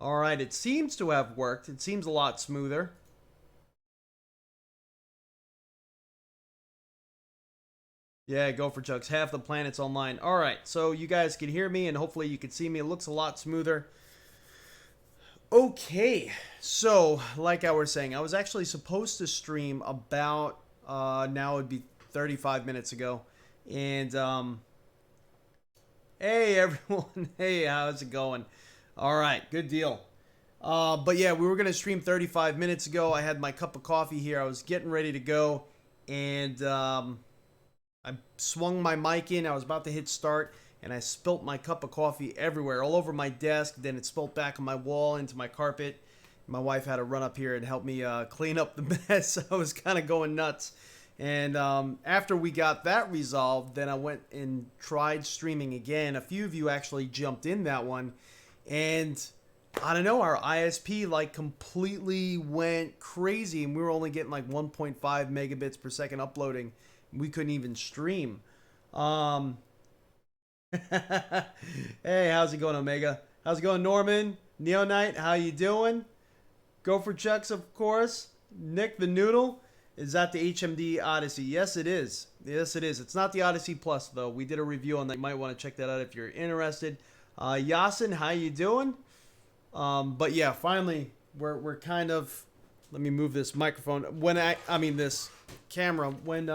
All right, it seems to have worked. It seems a lot smoother. Yeah, go for Chucks. Half the planet's online. All right, so you guys can hear me and hopefully you can see me. It looks a lot smoother. Okay, so like I was saying, I was actually supposed to stream about now it'd be 35 minutes ago, and hey everyone, hey, how's it going? All right, good deal. But yeah, we were gonna stream 35 minutes ago. I had my cup of coffee here. I was getting ready to go, and I swung my mic in. I was about to hit start, and I spilt my cup of coffee everywhere, all over my desk. Then it spilt back on my wall into my carpet. My wife had to run up here and help me clean up the mess. I was kind of going nuts. And after we got that resolved, then I went and tried streaming again. A few of you actually jumped in that one, and I don't know, our ISP like completely went crazy, and we were only getting like 1.5 megabits per second uploading. We couldn't even stream. Um, hey, how's it going, Omega? How's it going, Norman? Neonite, how you doing? Go for Chucks, of course. Nick the Noodle. Is that the HMD Odyssey? Yes, it is. Yes, it is. It's not the Odyssey Plus, though. We did a review on that. You might want to check that out if you're interested. Yasin, how you doing? But yeah, finally, we're kind of. Let me move this microphone. When I mean this camera. When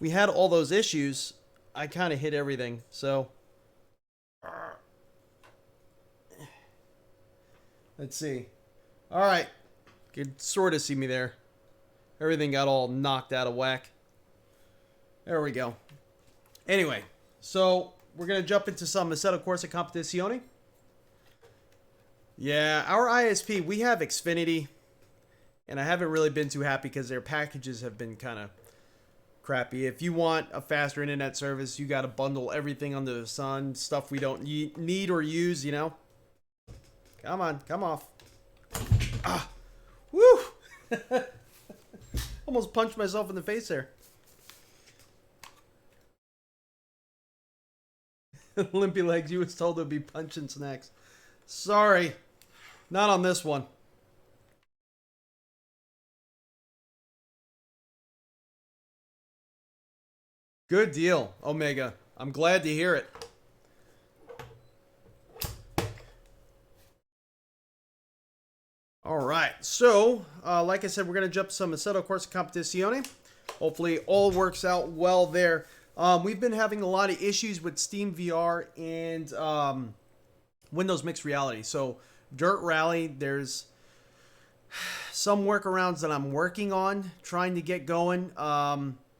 we had all those issues, I kind of hit everything. So let's see. All right, you could sort of see me there. Everything got all knocked out of whack. There we go. Anyway, so we're gonna jump into some Assettocorsacompetizione. Yeah, our ISP, we have Xfinity, and I haven't really been too happy because their packages have been kind of crappy. If you want a faster internet service, you got to bundle everything under the sun, stuff we don't need or use, you know? Come on, come off. Ah, woo! Almost punched myself in the face there. Limpy legs, you was told to be punching snacks. Sorry, not on this one. Good deal, Omega. I'm glad to hear it. All right, so like I said, we're gonna jump to some Assettocorsacompetizione. Hopefully, all works out well there. We've been having a lot of issues with Steam VR and Windows Mixed Reality. So, Dirt Rally, there's some workarounds that I'm working on, trying to get going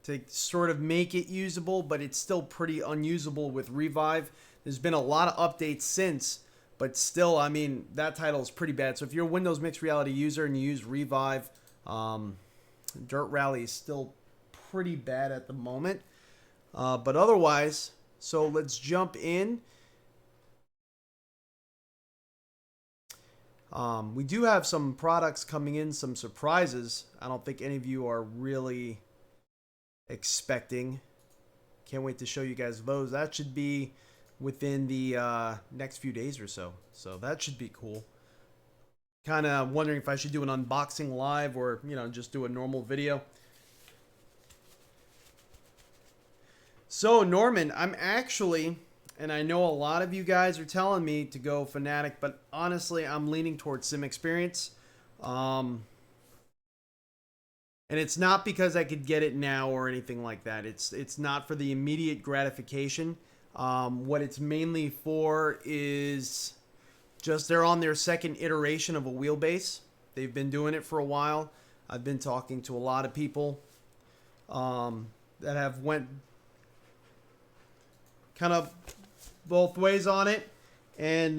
to sort of make it usable, but it's still pretty unusable with Revive. There's been a lot of updates since, but still, I mean, that title is pretty bad. So if you're a Windows Mixed Reality user and you use Revive, Dirt Rally is still pretty bad at the moment. But otherwise, so let's jump in. We do have some products coming in, some surprises. I don't think any of you are really expecting. Can't wait to show you guys those. That should be within the next few days or so. So that should be cool. Kind of wondering if I should do an unboxing live or, you know, just do a normal video. So, Norman, I'm actually, and I know a lot of you guys are telling me to go Fanatec, but honestly, I'm leaning towards Sim Experience. And it's not because I could get it now or anything like that. It's not for the immediate gratification. What it's mainly for is just they're on their second iteration of a wheelbase. They've been doing it for a while. I've been talking to a lot of people that have went kind of both ways on it, and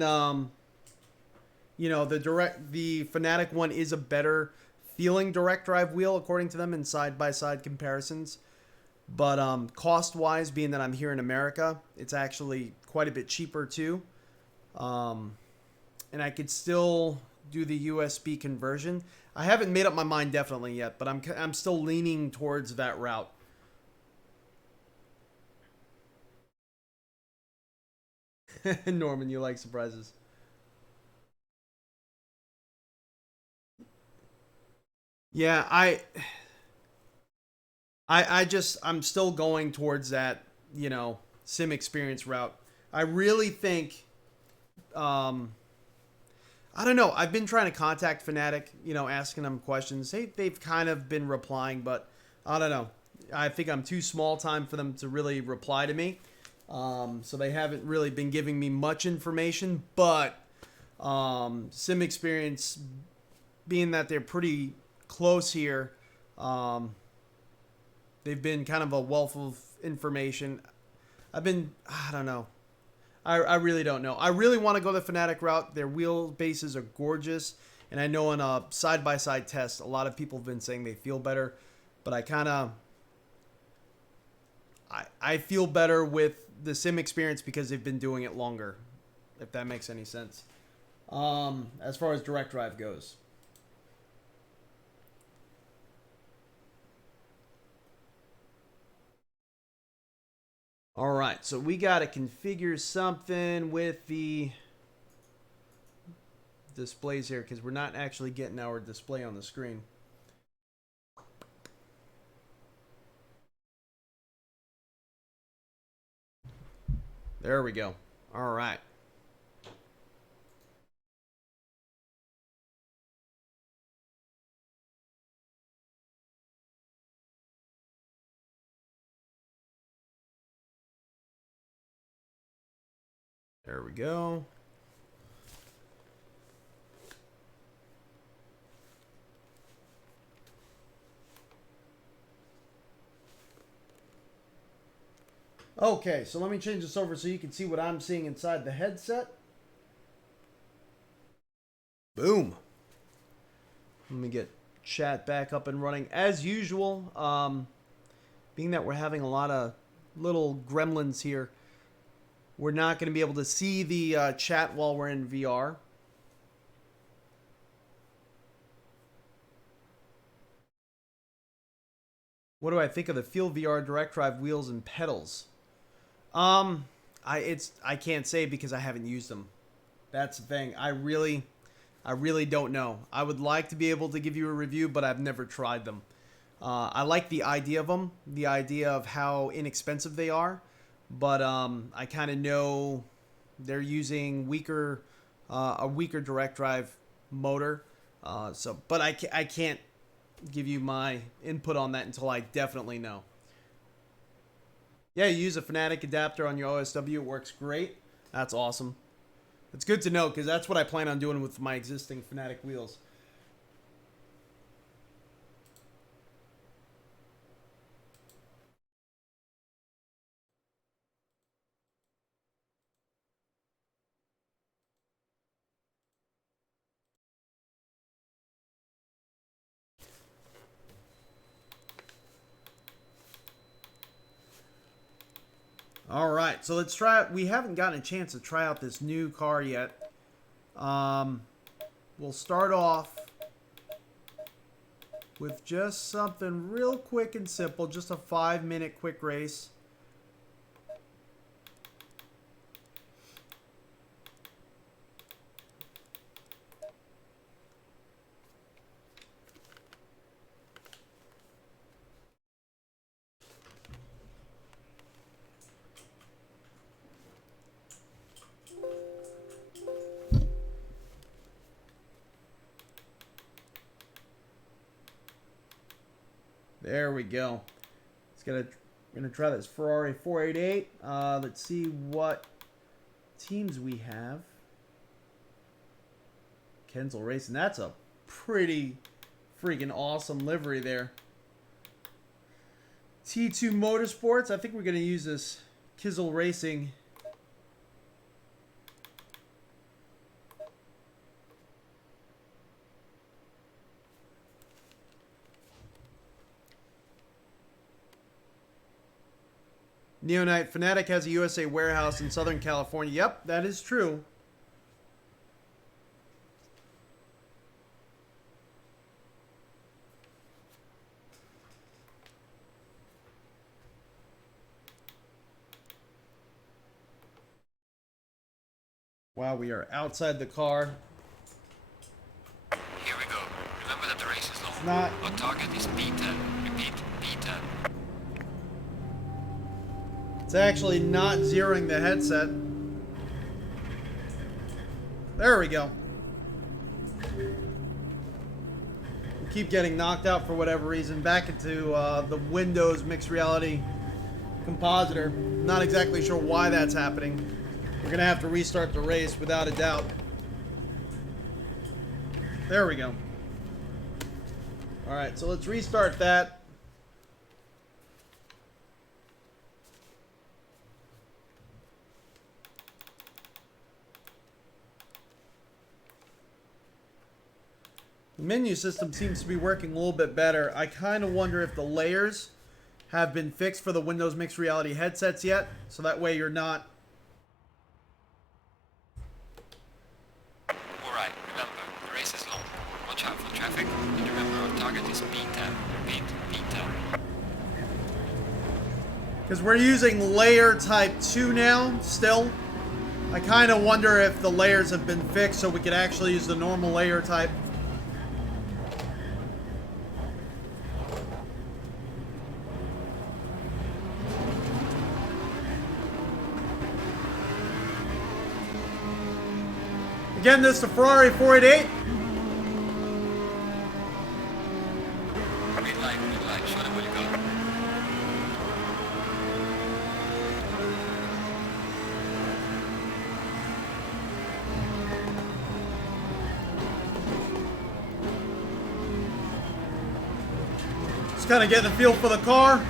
you know, the Fanatec one is a better feeling direct drive wheel according to them in side by side comparisons, but cost wise, being that I'm here in America, it's actually quite a bit cheaper too, and I could still do the USB conversion. I haven't made up my mind definitely yet, but I'm still leaning towards that route. Norman, you like surprises. Yeah, I'm still going towards that, you know, sim experience route. I really think, um, I don't know. I've been trying to contact Fanatec, you know, asking them questions. They've kind of been replying, but I don't know. I think I'm too small time for them to really reply to me. So they haven't really been giving me much information, but sim experience, being that they're pretty close here, um, they've been kind of a wealth of information. I don't know. I really don't know. I really want to go the Fanatec route. Their wheelbases are gorgeous. And I know in a side by side test, a lot of people have been saying they feel better. But I feel better with the sim experience because they've been doing it longer, if that makes any sense. As far as direct drive goes. All right, so we got to configure something with the displays here because we're not actually getting our display on the screen. There we go. All right. There we go. Okay, so let me change this over so you can see what I'm seeing inside the headset. Boom. Let me get chat back up and running as usual. Being that we're having a lot of little gremlins here, we're not going to be able to see the chat while we're in VR. What do I think of the Field VR direct drive wheels and pedals? Um, I can't say because I haven't used them. That's the thing. I really don't know. I would like to be able to give you a review, but I've never tried them. I like the idea of them, the idea of how inexpensive they are, but I kind of know they're using a weaker direct drive motor. But I can't give you my input on that until I definitely know. Yeah, you use a Fanatec adapter on your OSW. It works great. That's awesome. It's good to know because that's what I plan on doing with my existing Fanatec wheels. All right, so let's try it. We haven't gotten a chance to try out this new car yet. Um, we'll start off with just something real quick and simple, just a 5-minute quick race. There we go. We're gonna try this Ferrari 488. Let's see what teams we have. Kensal Racing. That's a pretty freaking awesome livery there. T2 Motorsports. I think we're gonna use this Kizzle Racing. Neonite Fanatec has a USA warehouse in Southern California. Yep, that is true. Wow, we are outside the car. Here we go. Remember that the race is not not. Our target is P10. Repeat, P10. It's actually not zeroing the headset. There we go. We keep getting knocked out for whatever reason. Back into the Windows mixed reality compositor. Not exactly sure why that's happening. We're going to have to restart the race without a doubt. There we go. Alright, so let's restart that. The menu system seems to be working a little bit better. I kind of wonder if the layers have been fixed for the Windows Mixed Reality headsets yet. So that way you're not... Alright, remember, the race is long. Watch out for traffic, and remember our target is P10. Repeat, P10. Because we're using layer type 2 now, still. I kind of wonder if the layers have been fixed so we could actually use the normal layer type. Again, this is the Ferrari 488. Green light, show them where you go. Just kind of getting a feel for the car.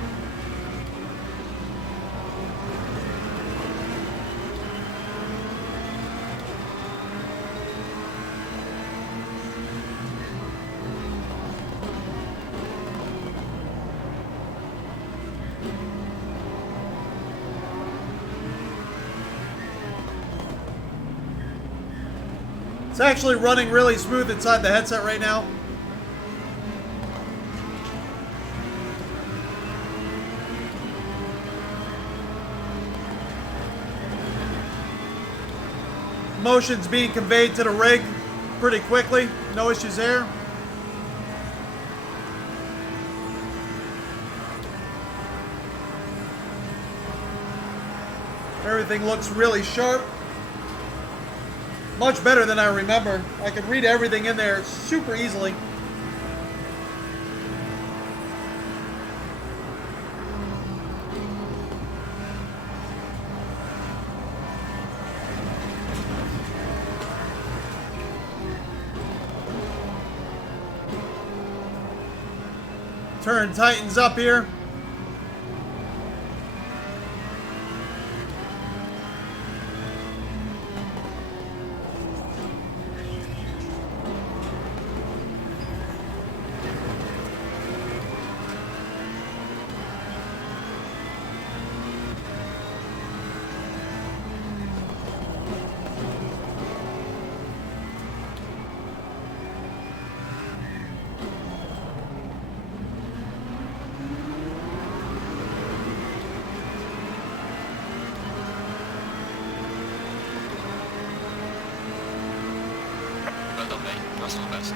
It's actually running really smooth inside the headset right now. Motion's being conveyed to the rig pretty quickly. No issues there. Everything looks really sharp. Much better than I remember. I can read everything in there super easily. Turn tightens up here. Well done, mate. That's all the best.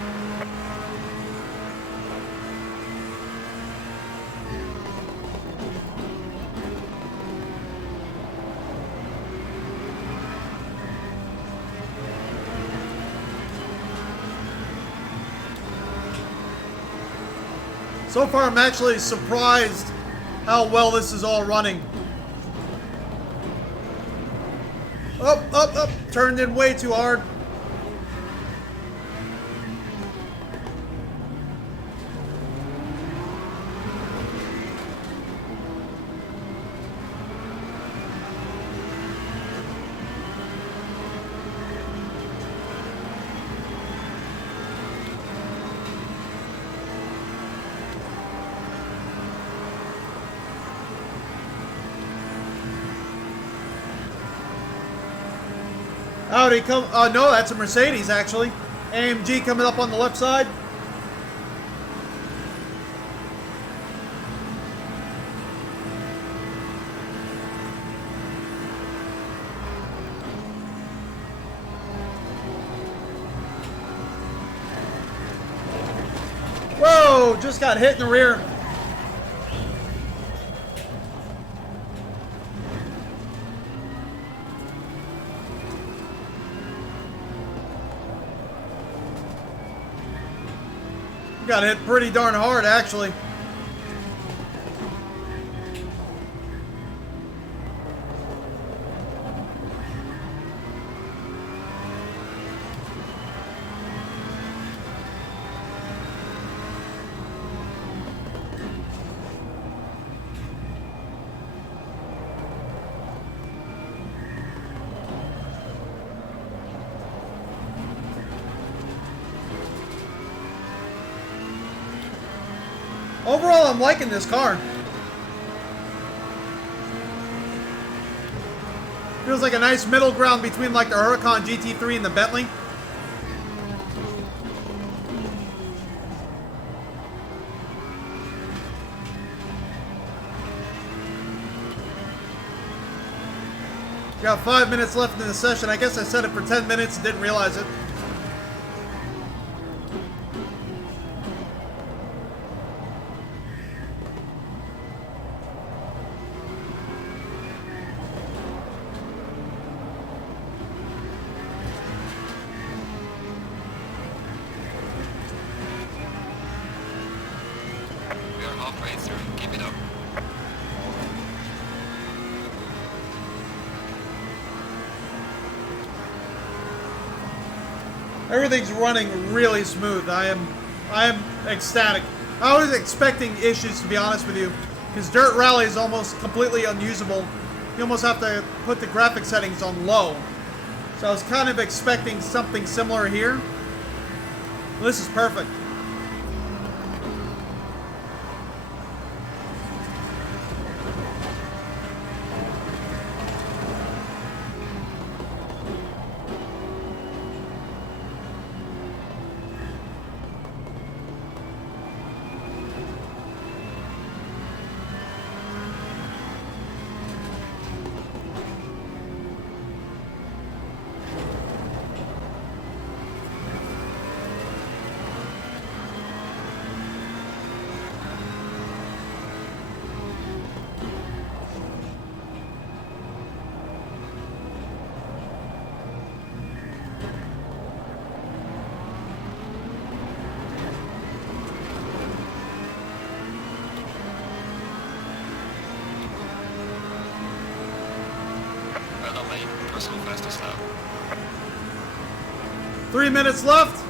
So far, I'm actually surprised how well this is all running. Up. Turned in way too hard. Howdy, come. No, that's a Mercedes actually. AMG coming up on the left side. Whoa! Whoa, just got hit in the rear. Got hit pretty darn hard, actually. Overall, I'm liking this car. Feels like a nice middle ground between like the Huracan GT3 and the Bentley. Got 5 minutes left in the session. I guess I set it for 10 minutes and didn't realize it. Halfway through, keep it up. Everything's running really smooth. I am ecstatic. I was expecting issues, to be honest with you, because Dirt Rally is almost completely unusable. You almost have to put the graphic settings on low. So I was kind of expecting something similar here. This is perfect. Personal fastest now. 3 minutes left.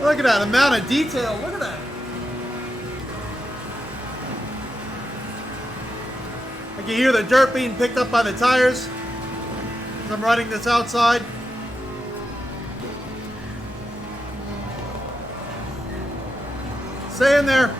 Look at that amount of detail. Look at that. I can hear the dirt being picked up by the tires as I'm riding this outside. Stay in there.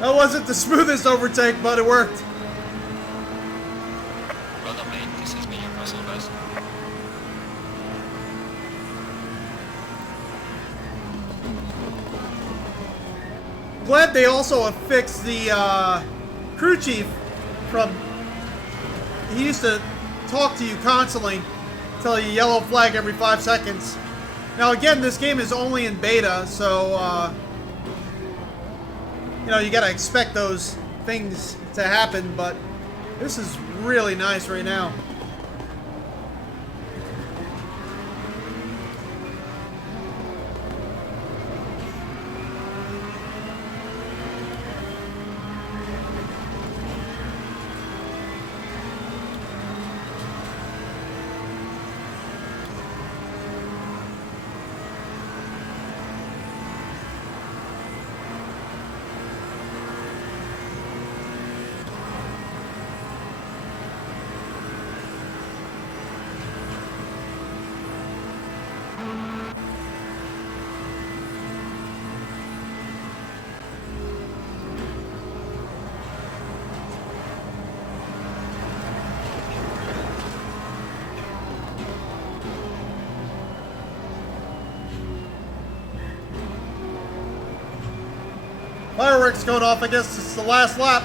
That wasn't the smoothest overtake, but it worked. Well done, mate. This has been your personal best. Glad they also have fixed the crew chief from... He used to talk to you constantly, tell you yellow flag every 5 seconds. Now again, this game is only in beta, so you know, you gotta expect those things to happen, but this is really nice right now. Fireworks going off. I guess it's the last lap.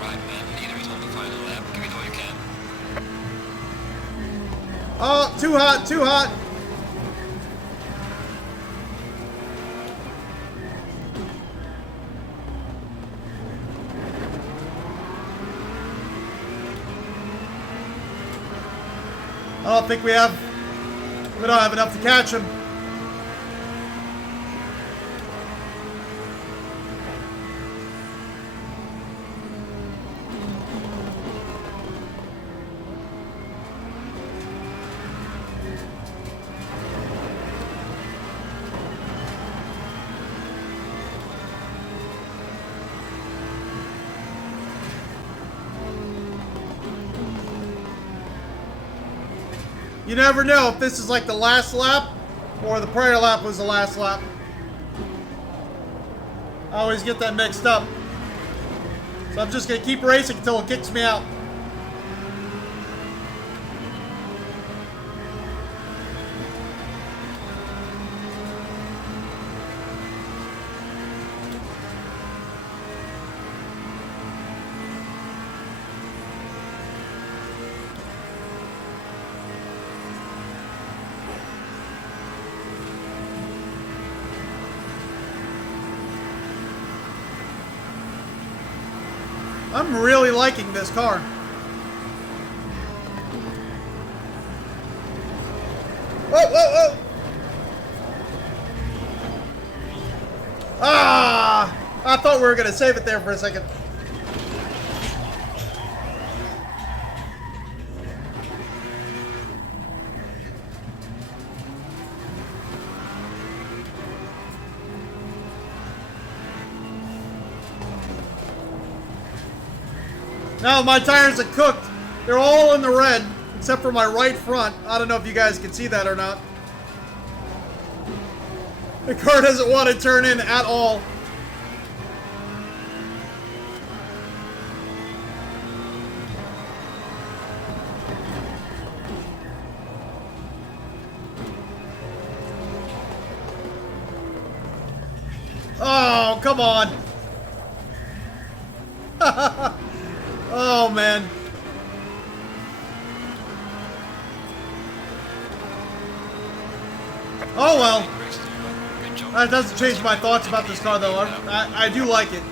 Right, man. Leader is on the final lap. Give it all you can. Oh, too hot, too hot. I don't think we don't have enough to catch him. You never know if this is like the last lap or the prior lap was the last lap. I always get that mixed up. So I'm just going to keep racing until it kicks me out. I'm really liking this car. Whoa, whoa, whoa! Ah! I thought we were going to save it there for a second. Now my tires are cooked. They're all in the red, except for my right front. I don't know if you guys can see that or not. The car doesn't want to turn in at all. Oh, come on. Oh, man. Oh, well. That doesn't change my thoughts about this car, though. I do like it.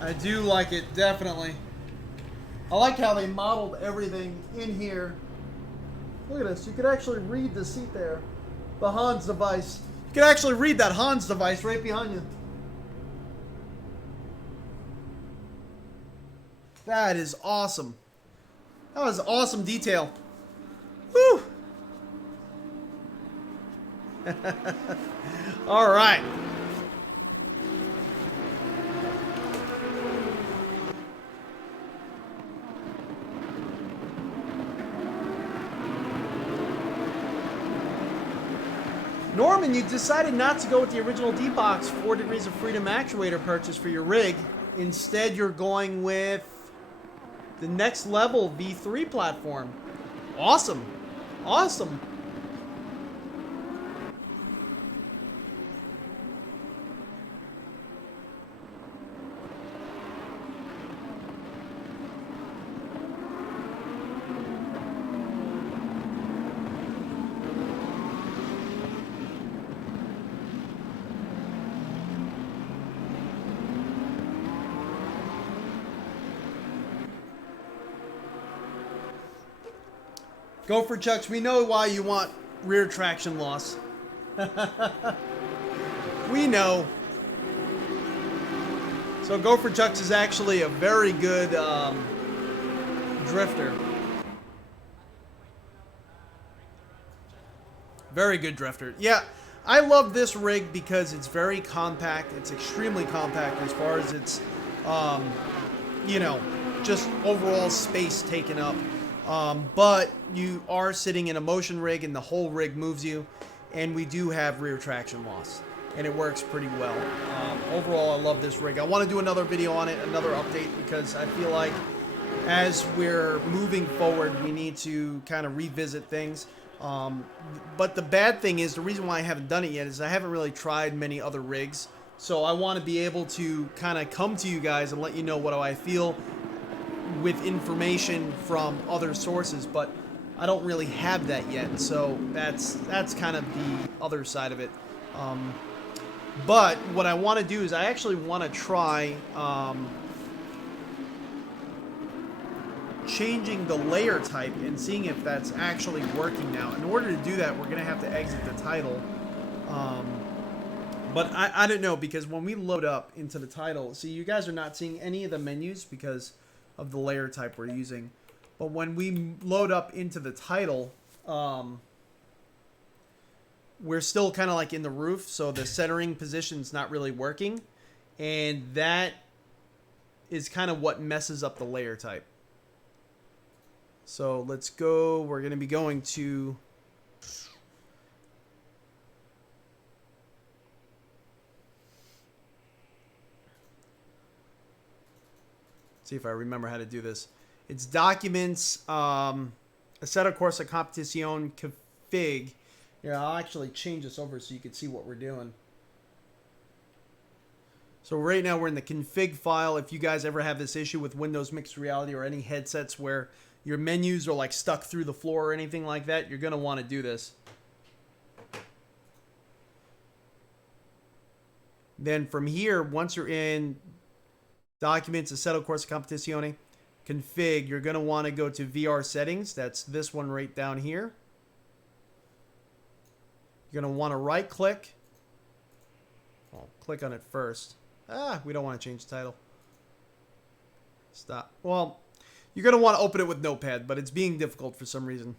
I do like it, definitely. I like how they modeled everything in here. Look at this. You could actually read the seat there. The Hans device. You could actually read that Hans device right behind you. That is awesome. That was awesome detail. Woo! All right. Norman, you decided not to go with the original D-Box 4 Degrees of Freedom actuator purchase for your rig. Instead, you're going with the next level V3 platform. Awesome. Awesome. Go for Chucks. We know why you want rear traction loss. We know. So Go for Chucks is actually a very good drifter. Very good drifter. Yeah, I love this rig because it's very compact. It's extremely compact as far as its, you know, just overall space taken up. But you are sitting in a motion rig and the whole rig moves you, and we do have rear traction loss, and it works pretty well. Overall, I love this rig. I want to do another video on it, another update, because I feel like as we're moving forward, we need to kind of revisit things. But the bad thing is, the reason why I haven't done it yet is I haven't really tried many other rigs. So I want to be able to kind of come to you guys and let you know what I feel with information from other sources, but I don't really have that yet, so that's kind of the other side of it. But what I want to do is I actually want to try changing the layer type and seeing if that's actually working now. In order to do that, we're going to have to exit the title. But I don't know, because when we load up into the title, see, you guys are not seeing any of the menus because of the layer type we're using. But when we load up into the title, we're still kind of like in the roof, so the centering position's not really working, and that is kind of what messes up the layer type. So let's go. We're going to be going to see if I remember how to do this. It's documents, Assettocorsacompetizione config. Yeah, I'll actually change this over so you can see what we're doing. So right now we're in the config file. If you guys ever have this issue with Windows Mixed Reality or any headsets where your menus are like stuck through the floor or anything like that, you're going to want to do this. Then from here, once you're in Documents, Assettocorsacompetizione, config, you're going to want to go to VR settings. That's this one right down here. You're going to want to right click. Well, click on it first. We don't want to change the title. Stop. Well, you're going to want to open it with Notepad, but it's being difficult for some reason.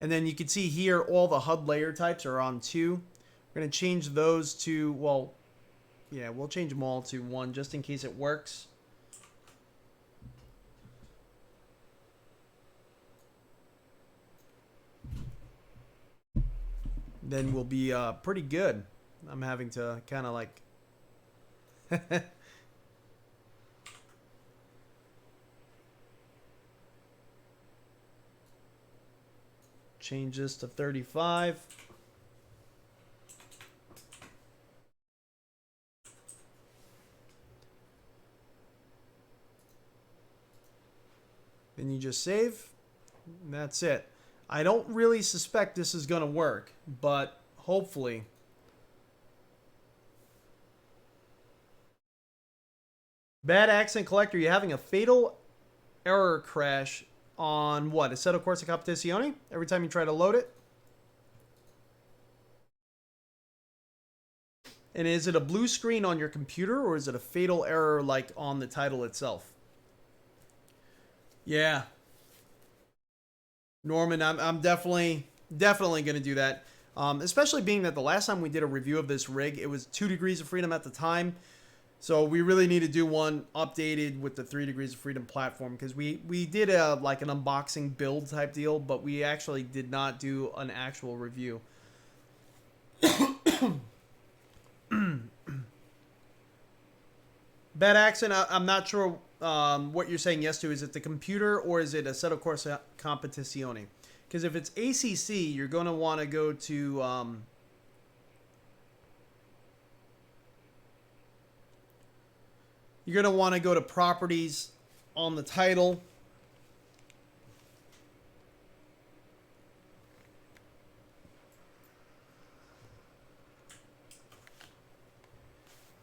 And then you can see here all the HUD layer types are on 2. We're going to change those to, well, yeah, we'll change them all to 1 just in case it works. Then we'll be pretty good. I'm having to kind of like change this to 35. Then you just save. And that's it. I don't really suspect this is going to work, but hopefully. Bad accent collector, you're having a fatal error crash on what? Assettocorsacompetizione? Every time you try to load it? And is it a blue screen on your computer, or is it a fatal error like on the title itself? Yeah. Norman, I'm definitely going to do that. Especially being that the last time we did a review of this rig, it was 2 degrees of freedom at the time. So we really need to do one updated with the 3 Degrees of Freedom platform, because we did a like an unboxing build type deal, but we actually did not do an actual review. Bad accent. I'm not sure what you're saying yes to. Is it the computer or is it Assettocorsacompetizione? Because if it's ACC, you're going to want to go to properties on the title.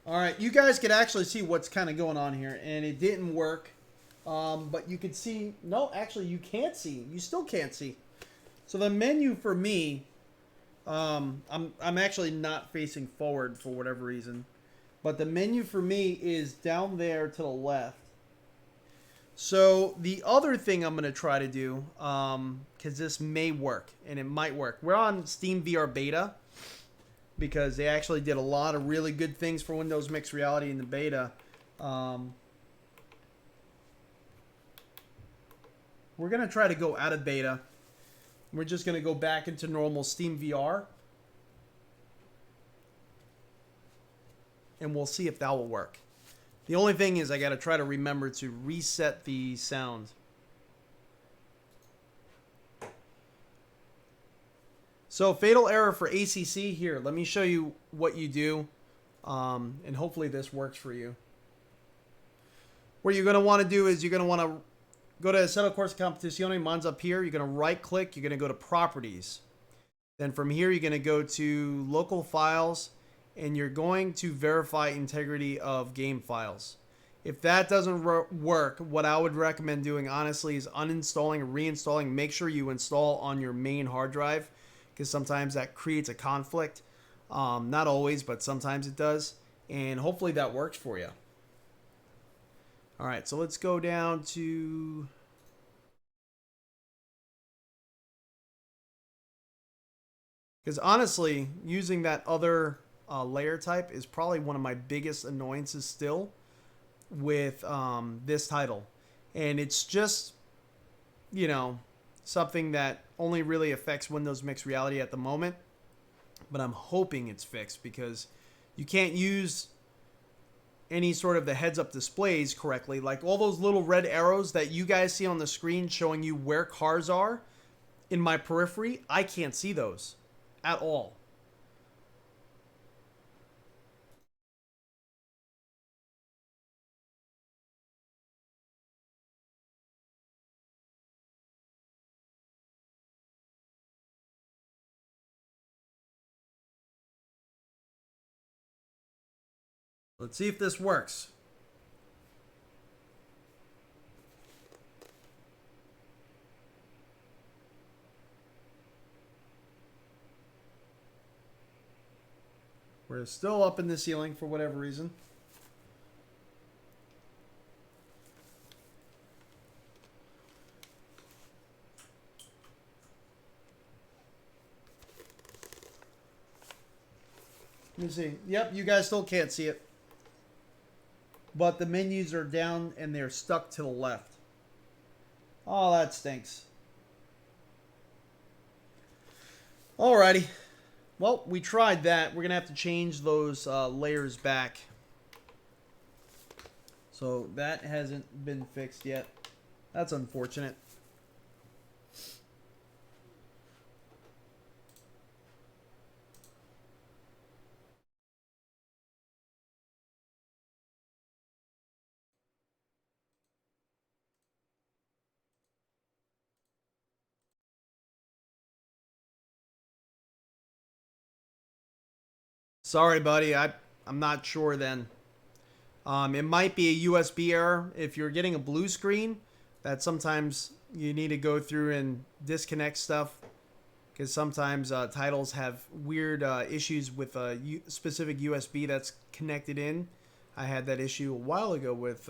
All right, you guys could actually see what's kind of going on here, and it didn't work. But you could see, no, actually you can't see. You still can't see. So the menu for me, I'm actually not facing forward for whatever reason. But the menu for me is down there to the left. So the other thing I'm going to try to do, because this may work, and it might work. We're on Steam VR Beta, because they actually did a lot of really good things for Windows Mixed Reality in the beta. We're going to try to go out of beta. We're just going to go back into normal Steam VR. And we'll see if that will work. The only thing is I got to try to remember to reset the sound. So fatal error for ACC here. Let me show you what you do. And hopefully this works for you. What you're going to want to do is you're going to want to go to Assettocorsacompetizione. Mine's up here. You're going to right click. You're going to go to properties. Then from here you're going to go to local files. And you're going to verify integrity of game files. If that doesn't work, what I would recommend doing, honestly, is uninstalling and reinstalling. Make sure you install on your main hard drive, because sometimes that creates a conflict. Not always, but sometimes it does. And hopefully that works for you. All right, so let's go down to... Because honestly, using that other... layer type is probably one of my biggest annoyances still with this title. And it's just, you know, something that only really affects Windows Mixed Reality at the moment. But I'm hoping it's fixed, because you can't use any sort of the heads-up displays correctly. Like all those little red arrows that you guys see on the screen showing you where cars are in my periphery, I can't see those at all. Let's see if this works. We're still up in the ceiling for whatever reason. Let me see. Yep, you guys still can't see it. But the menus are down and they're stuck to the left. Oh, that stinks. Alrighty. Well, we tried that. We're going to have to change those layers back. So that hasn't been fixed yet. That's unfortunate. Sorry, buddy. I'm not sure then. It might be a USB error. If you're getting a blue screen, that sometimes you need to go through and disconnect stuff, because sometimes titles have weird issues with a specific USB that's connected in. I had that issue a while ago with,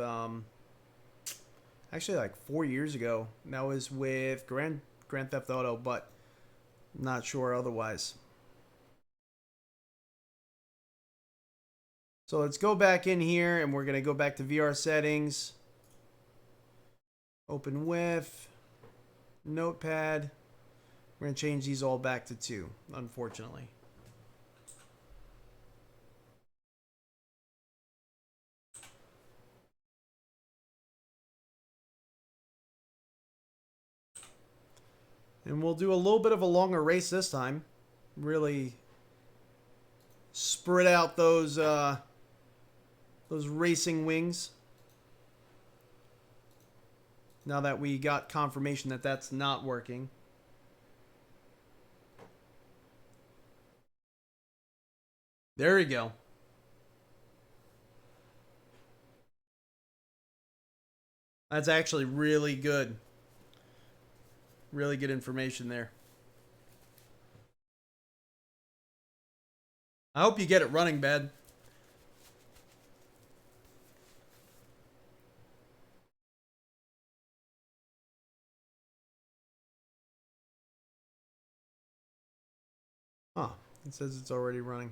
actually like 4 years ago. That was with Grand Theft Auto, but not sure otherwise. So let's go back in here, and we're going to go back to VR settings. Open with Notepad. We're going to change these all back to 2, unfortunately. And we'll do a little bit of a longer race this time. Really spread out those racing wings. Now that we got confirmation that that's not working. There we go. That's actually really good. Really good information there. I hope you get it running, bad. Huh. It says it's already running.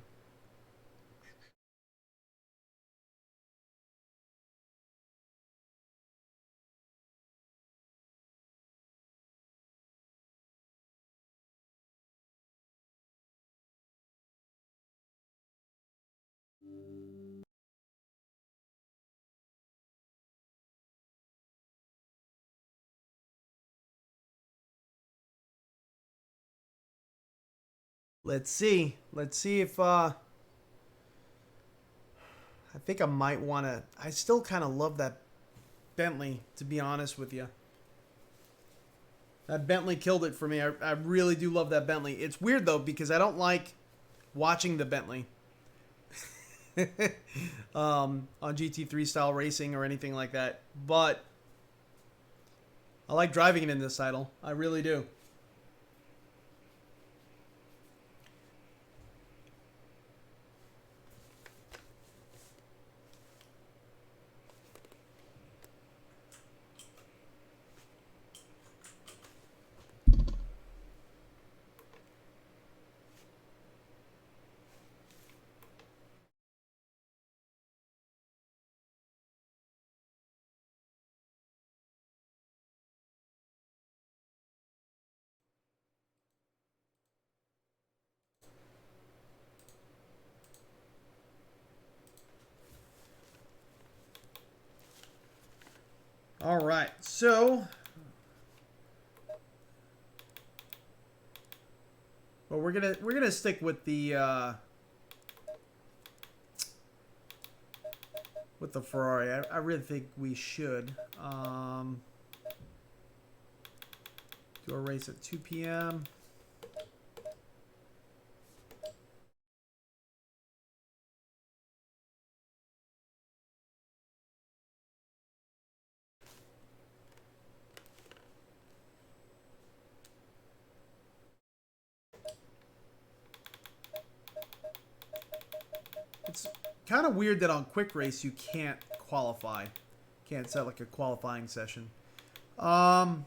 Let's see. Let's see if I think I might want to. I still kind of love that Bentley, to be honest with you. That Bentley killed it for me. I really do love that Bentley. It's weird, though, because I don't like watching the Bentley on GT3 style racing or anything like that. But I like driving it in this title. I really do. All right, so well, we're gonna stick with the Ferrari. I really think we should do a race at 2 p.m. It's kind of weird that on quick race you can't qualify. Can't set like a qualifying session. Let's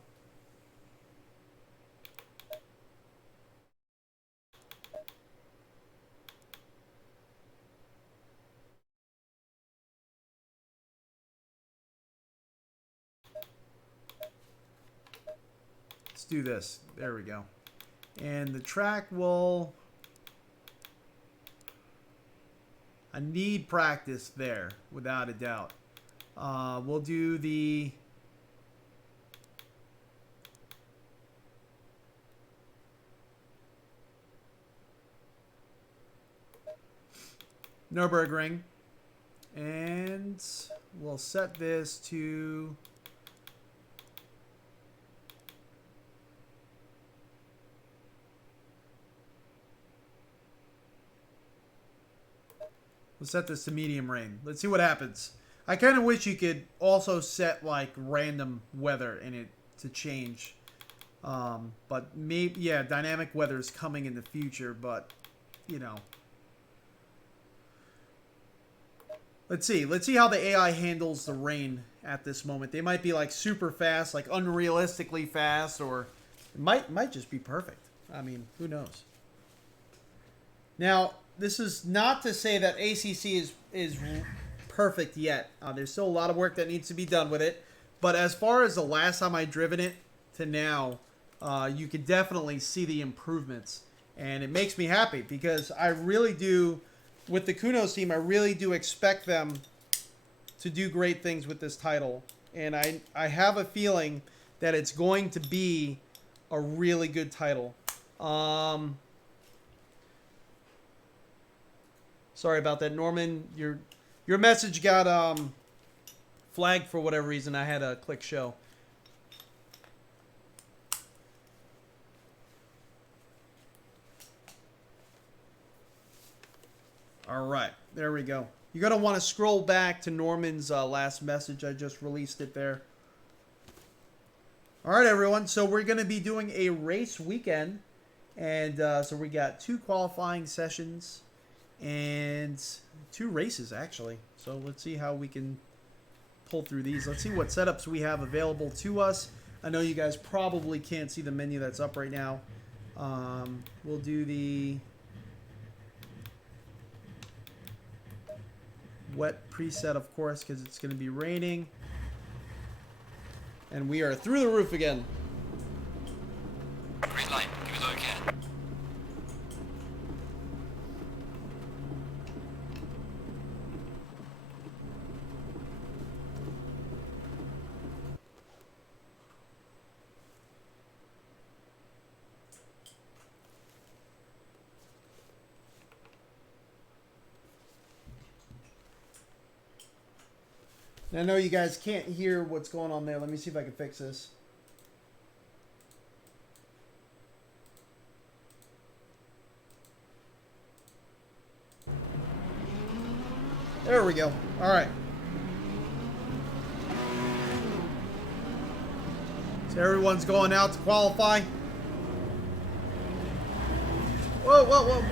do this. There we go. And the track will... I need practice there, without a doubt. We'll do the... Nürburgring. And we'll set this to... We'll set this to medium rain. Let's see what happens. I kind of wish you could also set like random weather in it to change. But maybe, yeah, dynamic weather is coming in the future, but you know. Let's see. Let's see how the AI handles the rain at this moment. They might be like super fast, like unrealistically fast, or it might just be perfect. I mean, who knows? Now, this is not to say that ACC is perfect yet. There's still a lot of work that needs to be done with it. But as far as the last time I driven it to now, you could definitely see the improvements. And it makes me happy because I really do, with the Kunos team, I really do expect them to do great things with this title. And I have a feeling that it's going to be a really good title. Sorry about that, Norman. Your message got flagged for whatever reason. I had to click show. All right, there we go. You're going to want to scroll back to Norman's last message. I just released it there. All right, everyone. So we're going to be doing a race weekend. And so we got 2 qualifying sessions and 2 races, actually. So let's see how we can pull through these. Let's see what setups we have available to us. I know you guys probably can't see the menu that's up right now. We'll do the wet preset, of course, because it's going to be raining. And we are through the roof again. Green light, give it all you can. I know you guys can't hear what's going on there. Let me see if I can fix this. There we go. All right. So everyone's going out to qualify. Whoa, whoa, whoa.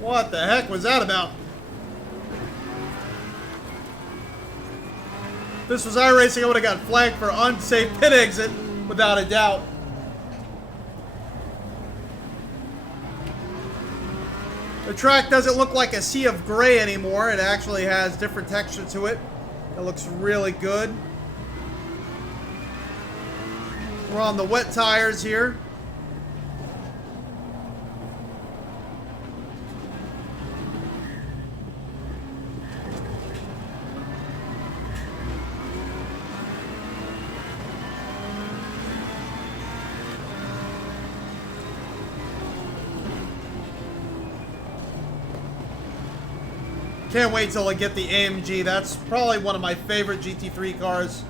What the heck was that about? If this was iRacing, I would have got flagged for unsafe pit exit, without a doubt. The track doesn't look like a sea of gray anymore. It actually has different texture to it. It looks really good. We're on the wet tires here. Can't wait till I get the AMG. That's probably one of my favorite GT3 cars.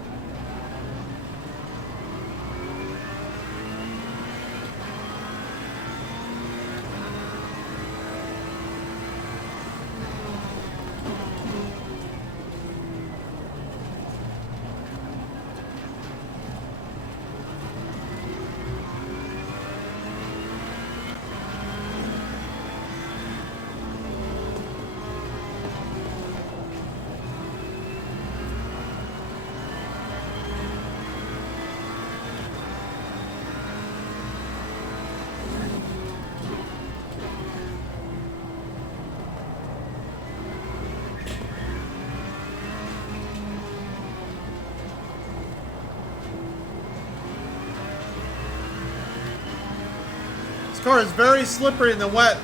This car is very slippery in the wet.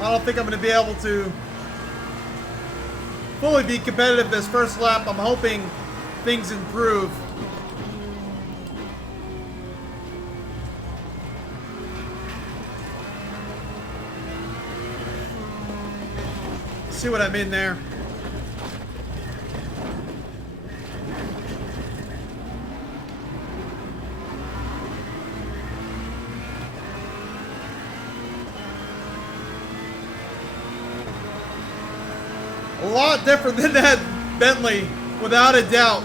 I don't think I'm going to be able to fully be competitive this first lap. I'm hoping things improve. See what I'm in there. A lot different than that Bentley, without a doubt.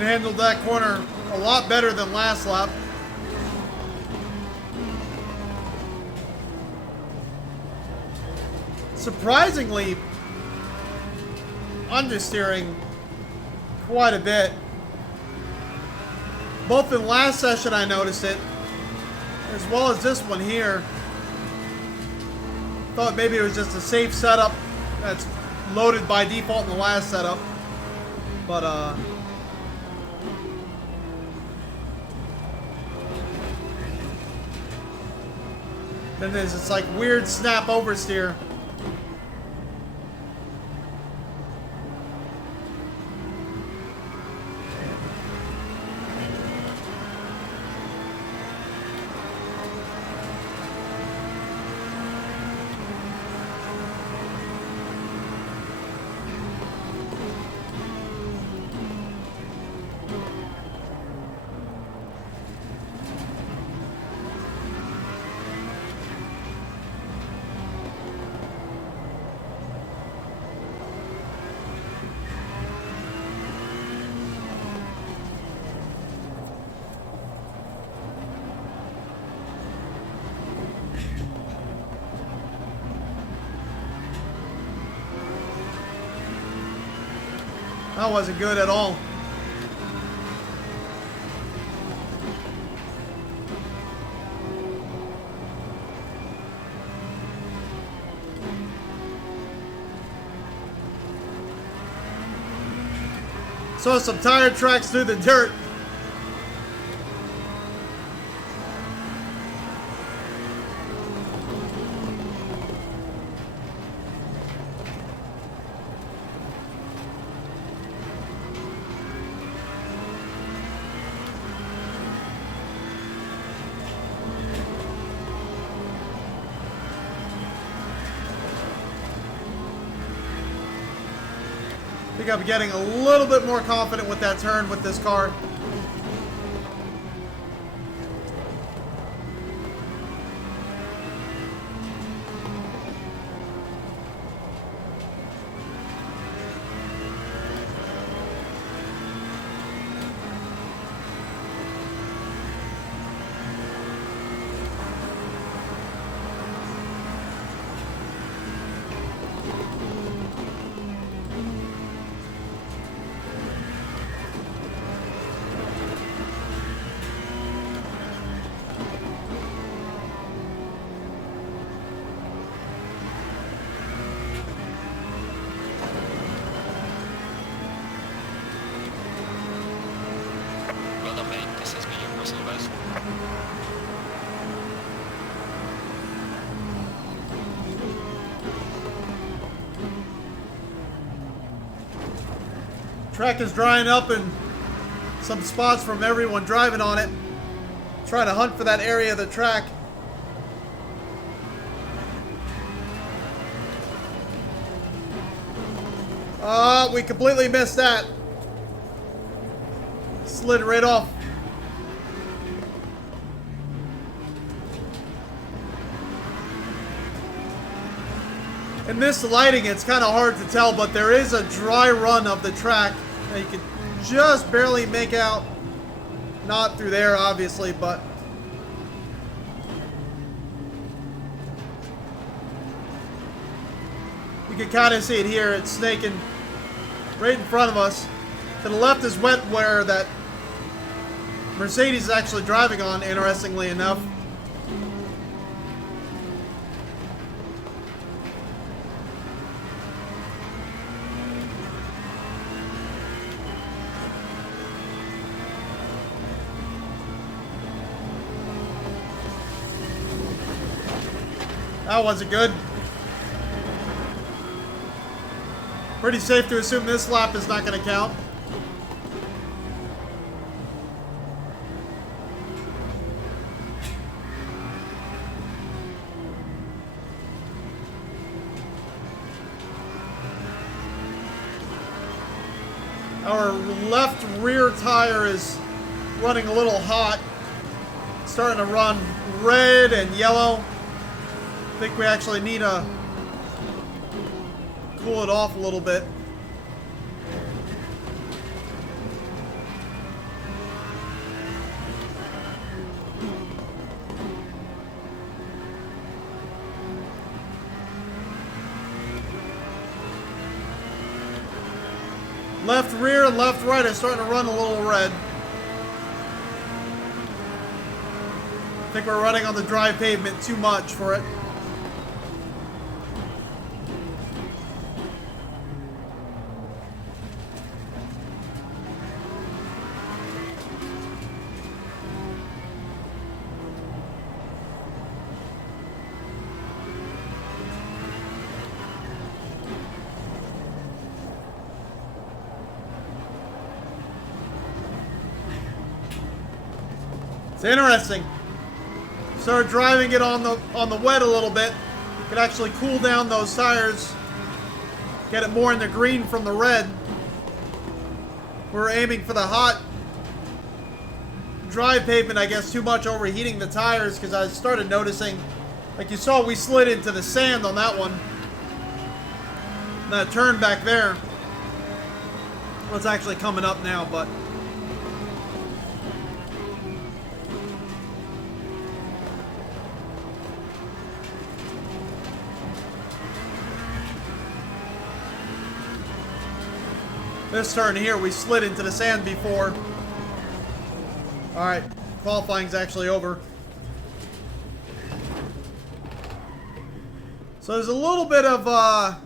It handled that corner a lot better than last lap. Surprisingly, understeering quite a bit. Both in last session I noticed it, as well as this one here. Thought maybe it was just a safe setup that's loaded by default in the last setup. But then there's this like weird snap oversteer. That wasn't good at all. Saw some tire tracks through the dirt. I think I'm getting a little bit more confident with that turn with this car. Track is drying up in some spots from everyone driving on it. Trying to hunt for that area of the track. We completely missed that. Slid right off. In this lighting, it's kind of hard to tell, but there is a dry run of the track that you can just barely make out. Not through there, obviously, but you can kind of see it here. It's snaking right in front of us. To the left is wet where that Mercedes is actually driving on, interestingly enough. That wasn't good. Pretty safe to assume this lap is not going to count. Our left rear tire is running a little hot. Starting to run red and yellow. I think we actually need to cool it off a little bit. Left rear and left right are starting to run a little red. I think we're running on the dry pavement too much for it. It's interesting. Start driving it on the wet a little bit. Could actually cool down those tires. Get it more in the green from the red. We're aiming for the hot dry pavement, I guess, too much overheating the tires, because I started noticing, like you saw, we slid into the sand on that one. That turn back there. Well, it's actually coming up now, but this turn here, we slid into the sand before. Alright, qualifying's actually over. So there's a little bit of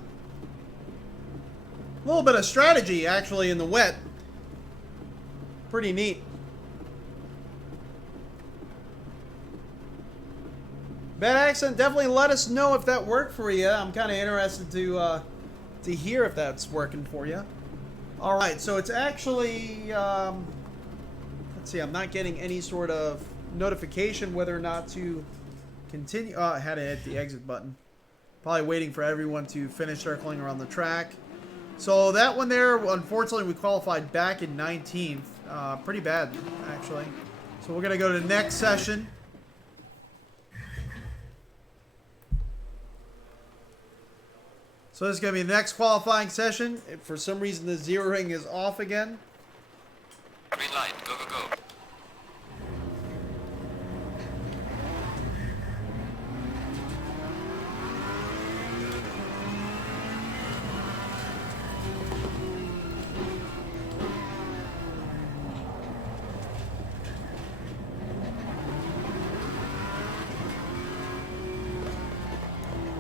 strategy actually in the wet. Pretty neat. Bad accent, definitely let us know if that worked for you. I'm kind of interested to hear if that's working for you. All right, so it's actually, let's see, I'm not getting any sort of notification whether or not to continue. Oh, I had to hit the exit button. Probably waiting for everyone to finish circling around the track. So that one there, unfortunately, we qualified back in 19th. Pretty bad, actually. So we're going to go to the next session. So this is going to be the next qualifying session. If for some reason the zeroing is off again. Green light, go, go, go.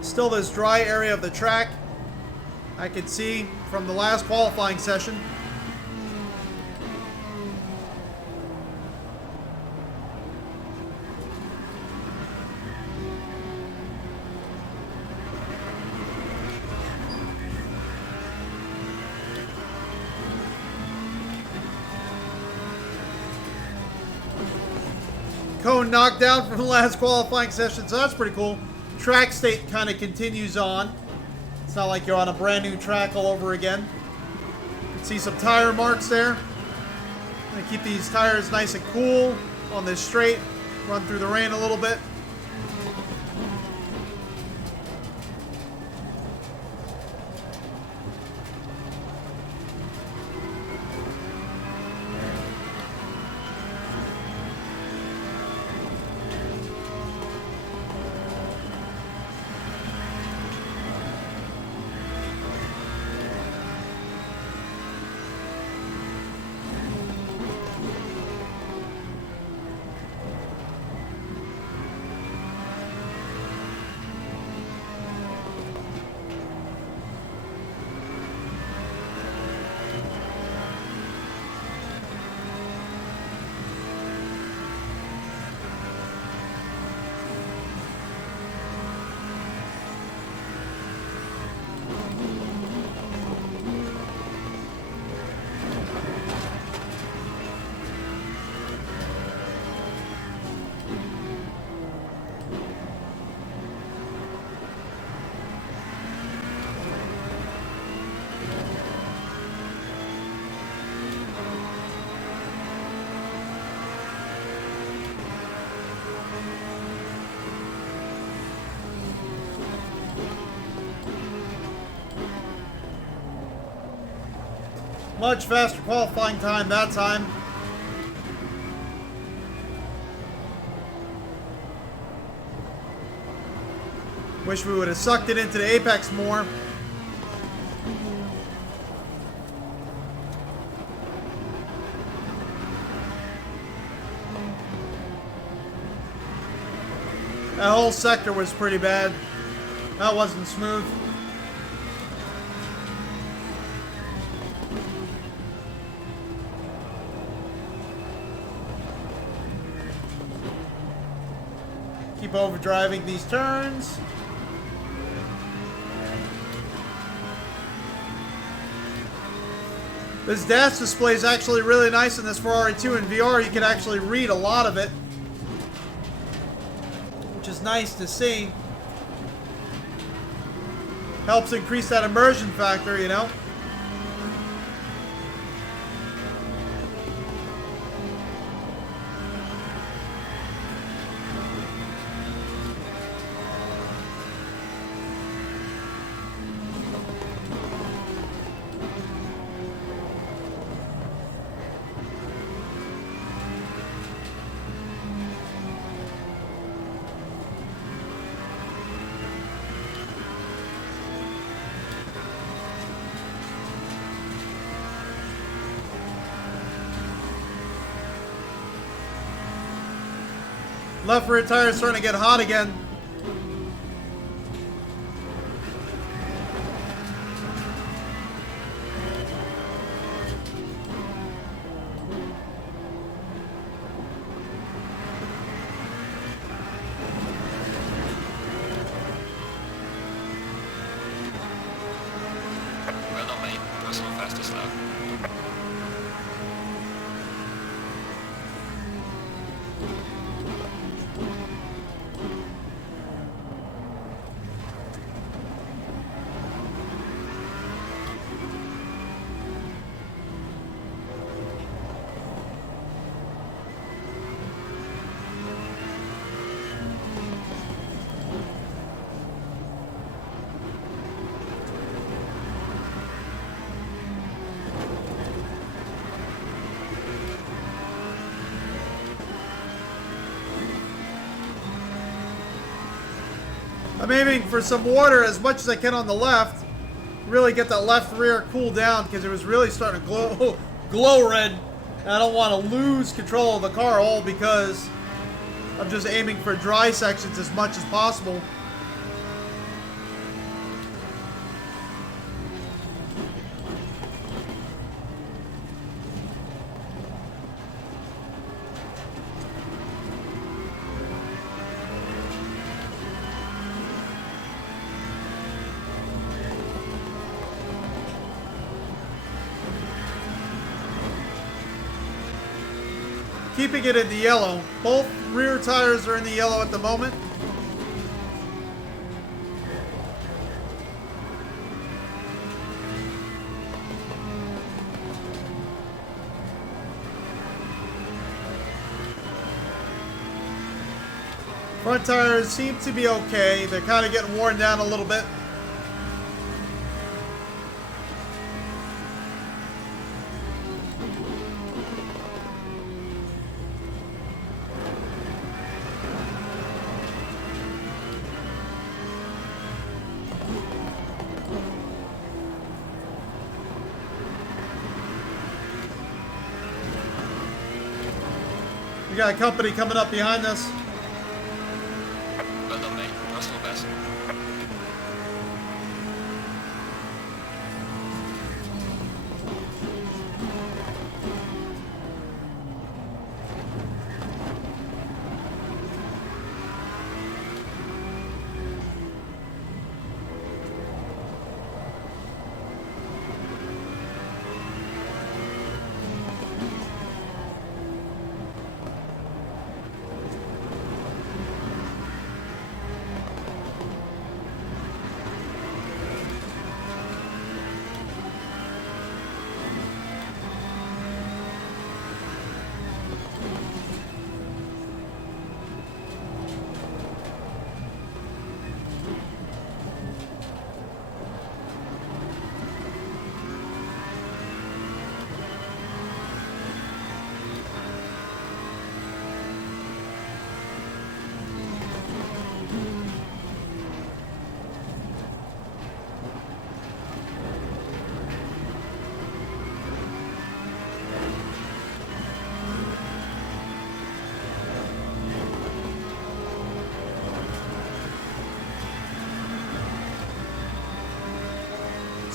Still this dry area of the track. I could see from the last qualifying session. Cone knocked down from the last qualifying session, so that's pretty cool. Track state kind of continues on. It's not like you're on a brand new track all over again. You can see some tire marks there. I'm going to keep these tires nice and cool on this straight. Run through the rain a little bit. Much faster qualifying time that time. Wish we would have sucked it into the apex more. That whole sector was pretty bad. That wasn't smooth. Keep overdriving these turns. This dash display is actually really nice in this Ferrari 2 in VR. You can actually read a lot of it, which is nice to see. Helps increase that immersion factor, you know. Left rear tire is starting to get hot again. Well done, mate. Personal fastest lap. I'm aiming for some water as much as I can on the left. Really get that left rear cool down because it was really starting to glow red. And I don't want to lose control of the car all because I'm just aiming for dry sections as much as possible. Keeping it in the yellow. Both rear tires are in the yellow at the moment. Front tires seem to be okay. They're kind of getting worn down a little bit. We got a company coming up behind us. Well done, mate. Personal best.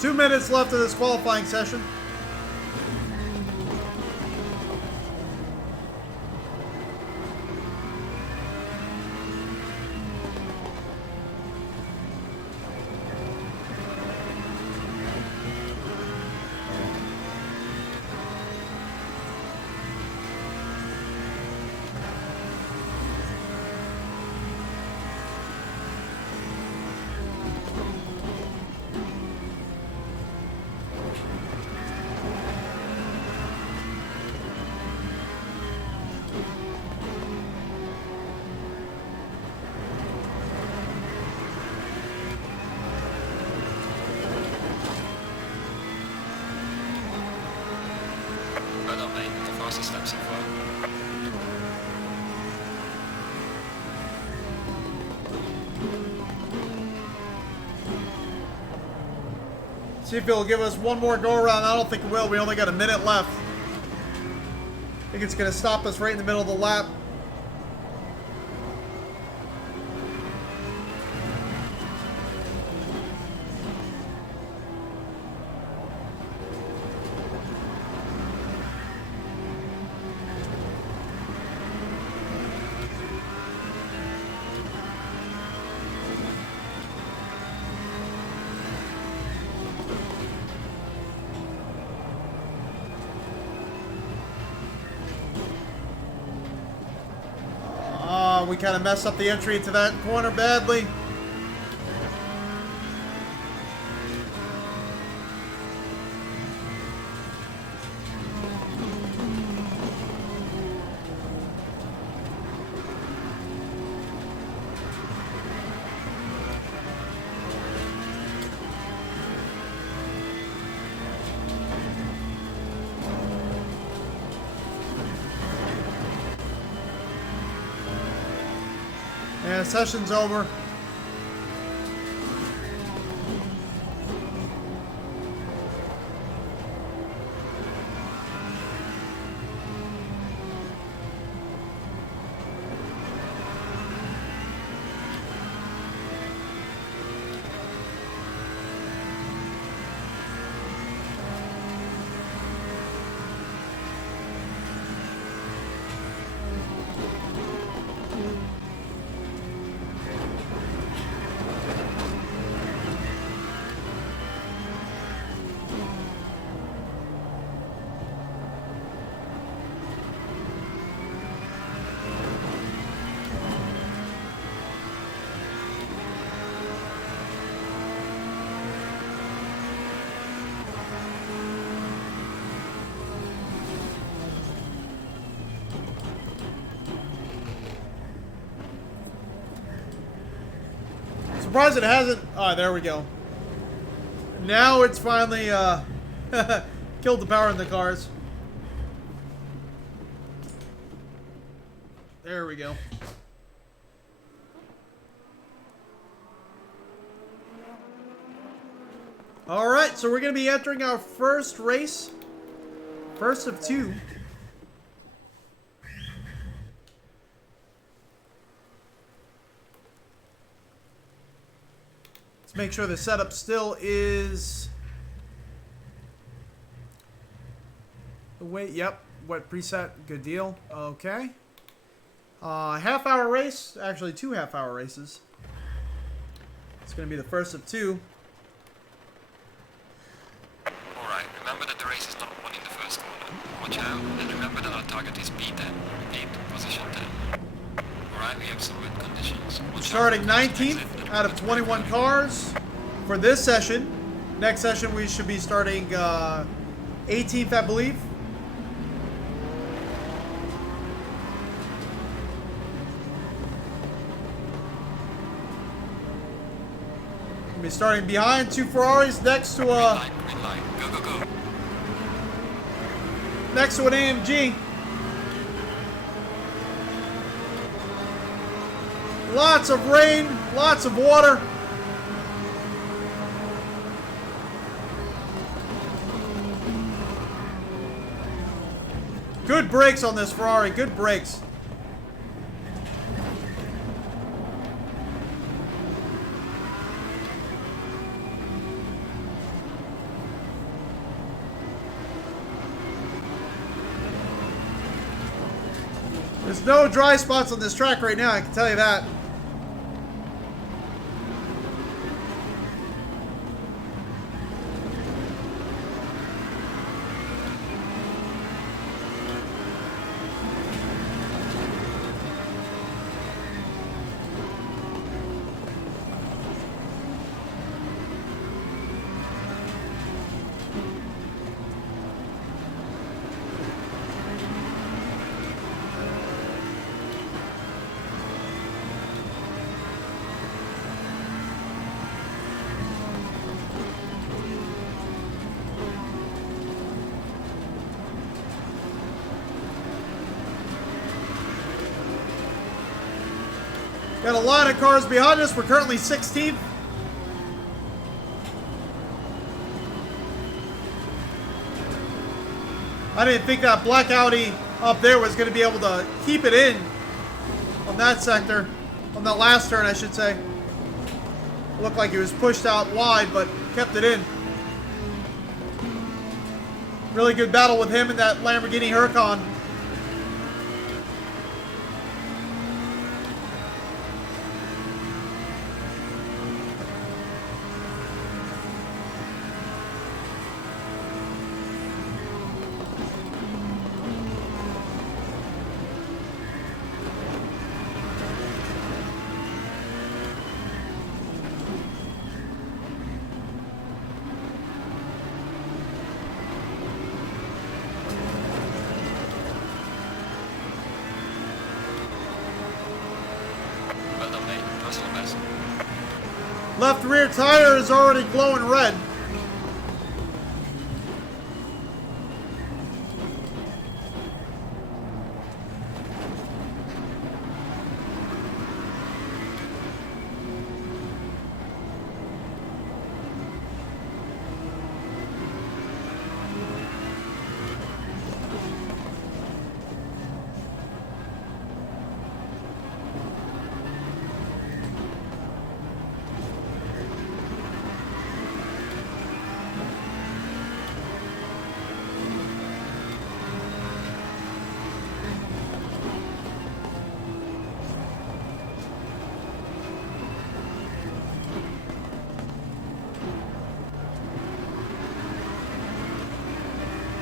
2 minutes left of this qualifying session. Steps in front. See if it'll give us one more go around. I don't think it will. We only got a minute left. I think it's going to stop us right in the middle of the lap. We kind of messed up the entry into that corner badly. Yeah, session's over. Surprised it hasn't. Oh, there we go. Now it's finally killed the power in the cars. There we go. All right, so we're going to be entering our first race. First of two. Let's make sure the setup still is the way. Yep, what preset? Good deal. Okay. Half-hour race. Actually, 2 half-hour races. It's going to be the first of 2. Alright, remember that the race is not won in the first corner. Watch out, and remember that our target is P10. Repeat, position 10. Alright, we have some wind conditions. Starting 19th out of 21 cars for this session. Next session we should be starting 18th, I believe. We'll be starting behind 2 Ferraris next to a green light. Go, go, go. next to an AMG. Lots of rain, lots of water. Good brakes on this Ferrari, good brakes. There's no dry spots on this track right now, I can tell you that. Got a lot of cars behind us. We're currently 16th. I didn't think that black Audi up there was going to be able to keep it in on that sector. On that last turn, I should say. Looked like it was pushed out wide, but kept it in. Really good battle with him and that Lamborghini Huracan. Left rear tire is already glowing red.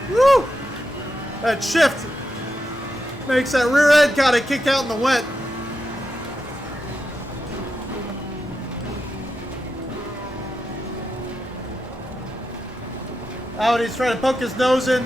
Woo! That shift makes that rear end kind of kick out in the wet. Audi's trying to poke his nose in.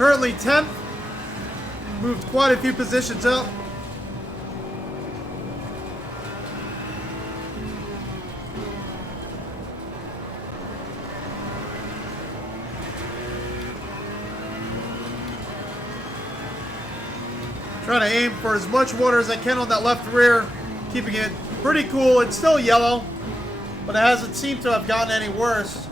Currently 10th. Moved quite a few positions up. Trying to aim for as much water as I can on that left rear. Keeping it pretty cool. It's still yellow, but it hasn't seemed to have gotten any worse.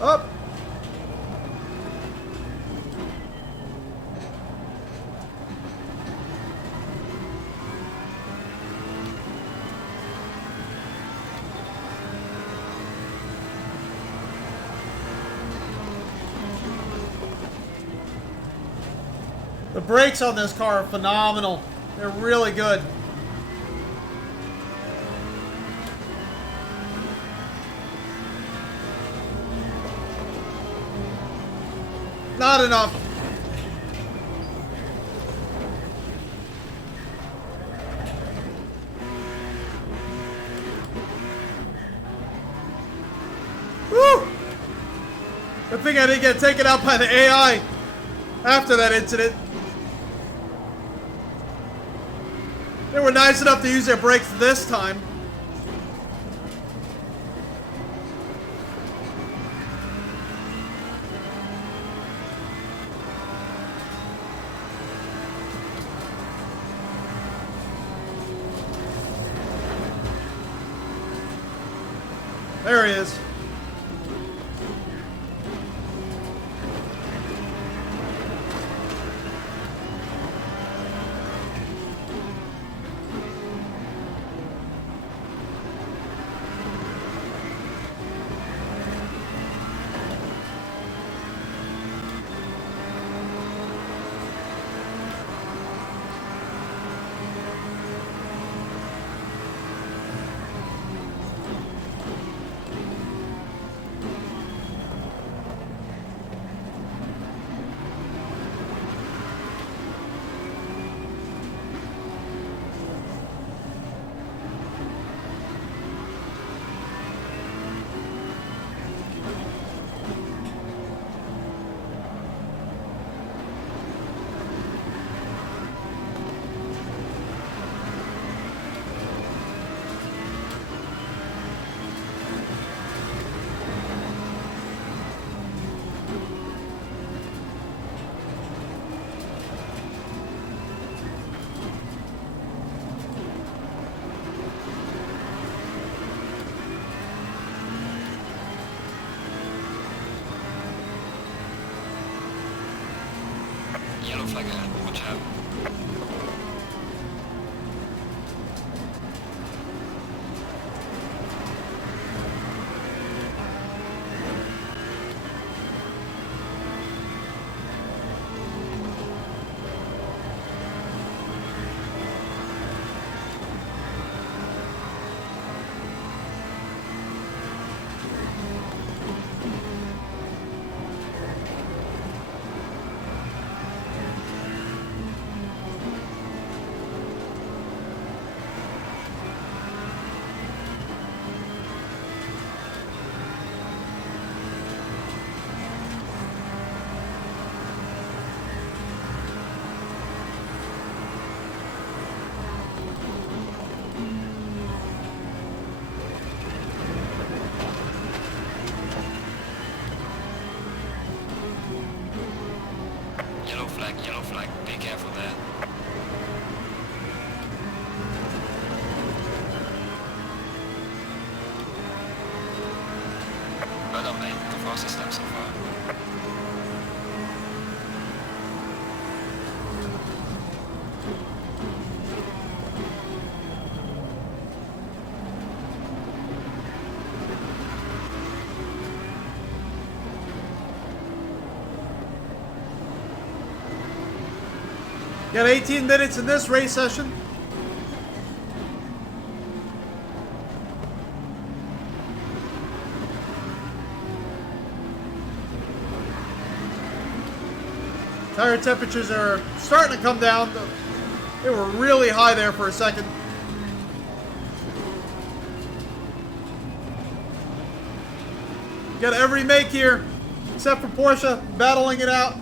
Up. The brakes on this car are phenomenal. They're really good. Not enough. Woo! Good thing I didn't get taken out by the AI after that incident. They were nice enough to use their brakes this time. There he is. Yellow flag ahead, watch out. flag, yellow flag. Be careful there. Well done, mate. The fastest lap so far. Got 18 minutes in this race session. Tire temperatures are starting to come down. They were really high there for a second. Got every make here, except for Porsche, battling it out.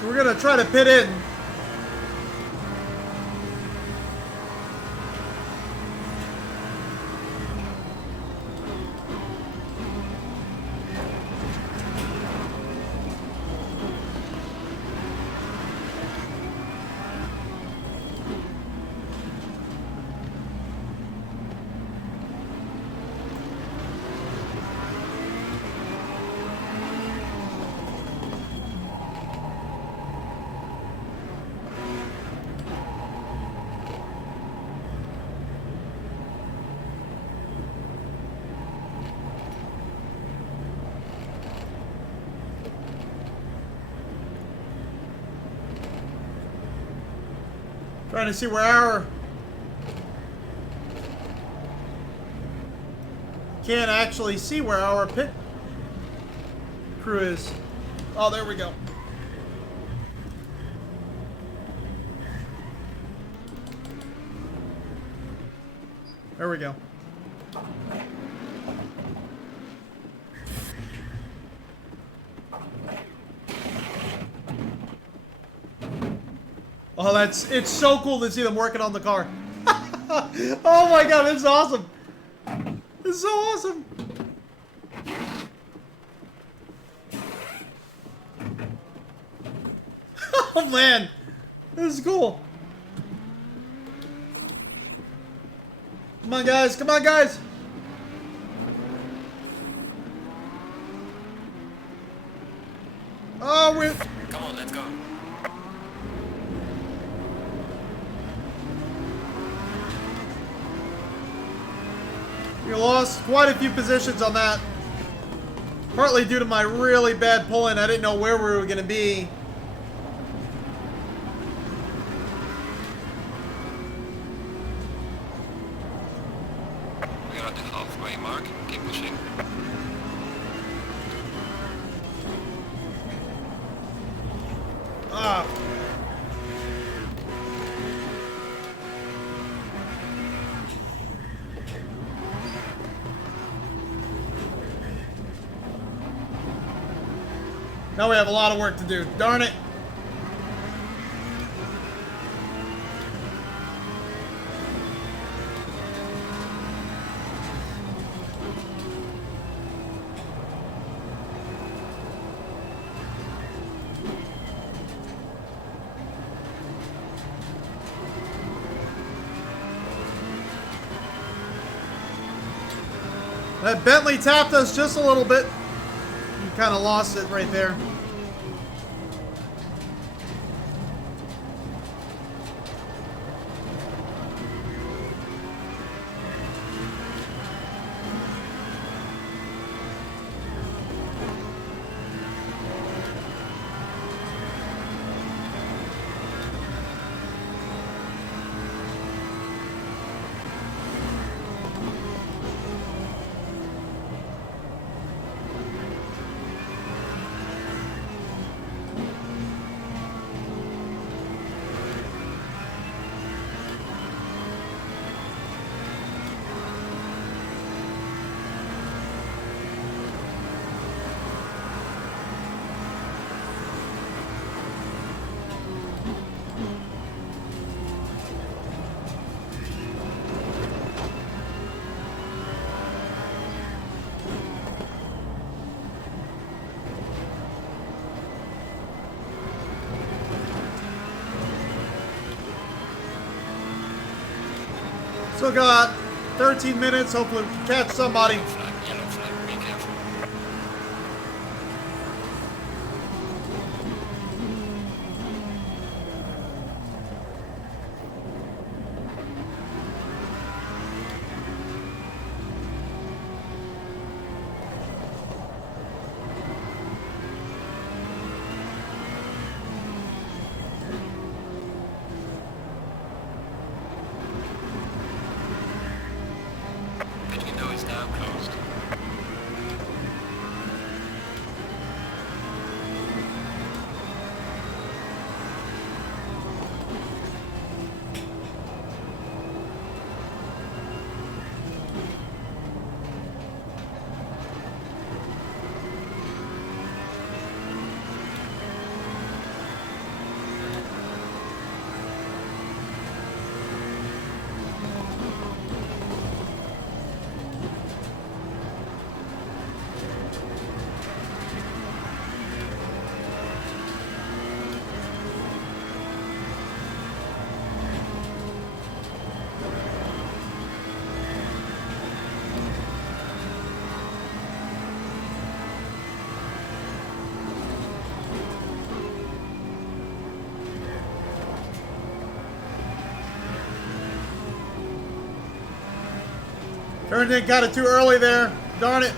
So we're gonna try to pit in. Trying to see where our... Can't actually see where our pit crew is. Oh, there we go. There we go. Oh, it's so cool to see them working on the car. Oh my god, this is awesome. This is so awesome. Oh man, this is cool. Come on guys, come on guys. Oh, we're... Come on, let's go. We lost quite a few positions on that. Partly due to my really bad pulling. I didn't know where we were going to be. We are at the halfway mark. Keep pushing. Ah. Now we have a lot of work to do. Darn it. That Bentley tapped us just a little bit. We kind of lost it right there. Still got 13 minutes. Hopefully we can catch somebody. Yellow flag, be careful. Pit window is now closed. Turned in, got it too early there. Darn it.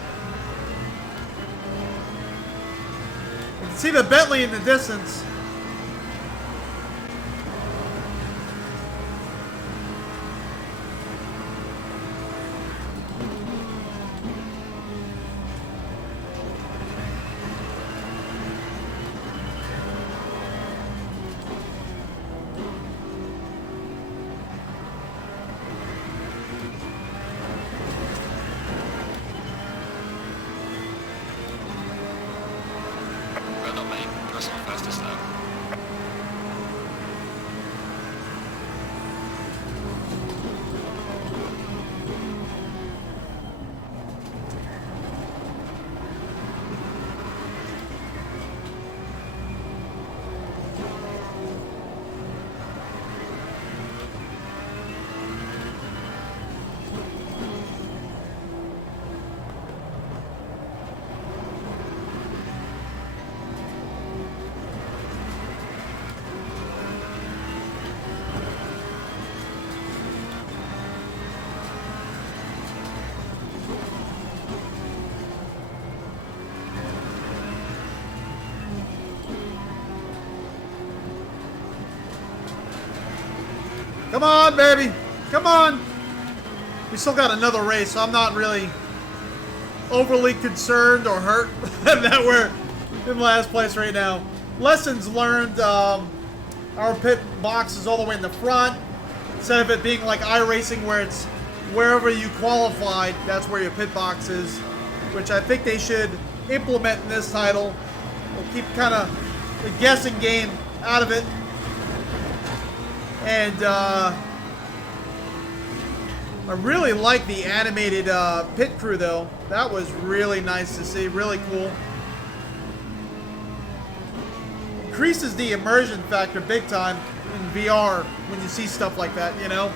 You can see the Bentley in the distance. Well done, mate. Personal fastest lap. Come on, baby. Come on. We still got another race, so I'm not really overly concerned or hurt that we're in last place right now. Lessons learned. Our pit box is all the way in the front. Instead of it being like iRacing where it's wherever you qualified, that's where your pit box is. Which I think they should implement in this title. We'll keep kind of the guessing game out of it. And I really like the animated pit crew, though. That was really nice to see. Really cool. Increases the immersion factor big time in VR when you see stuff like that, you know?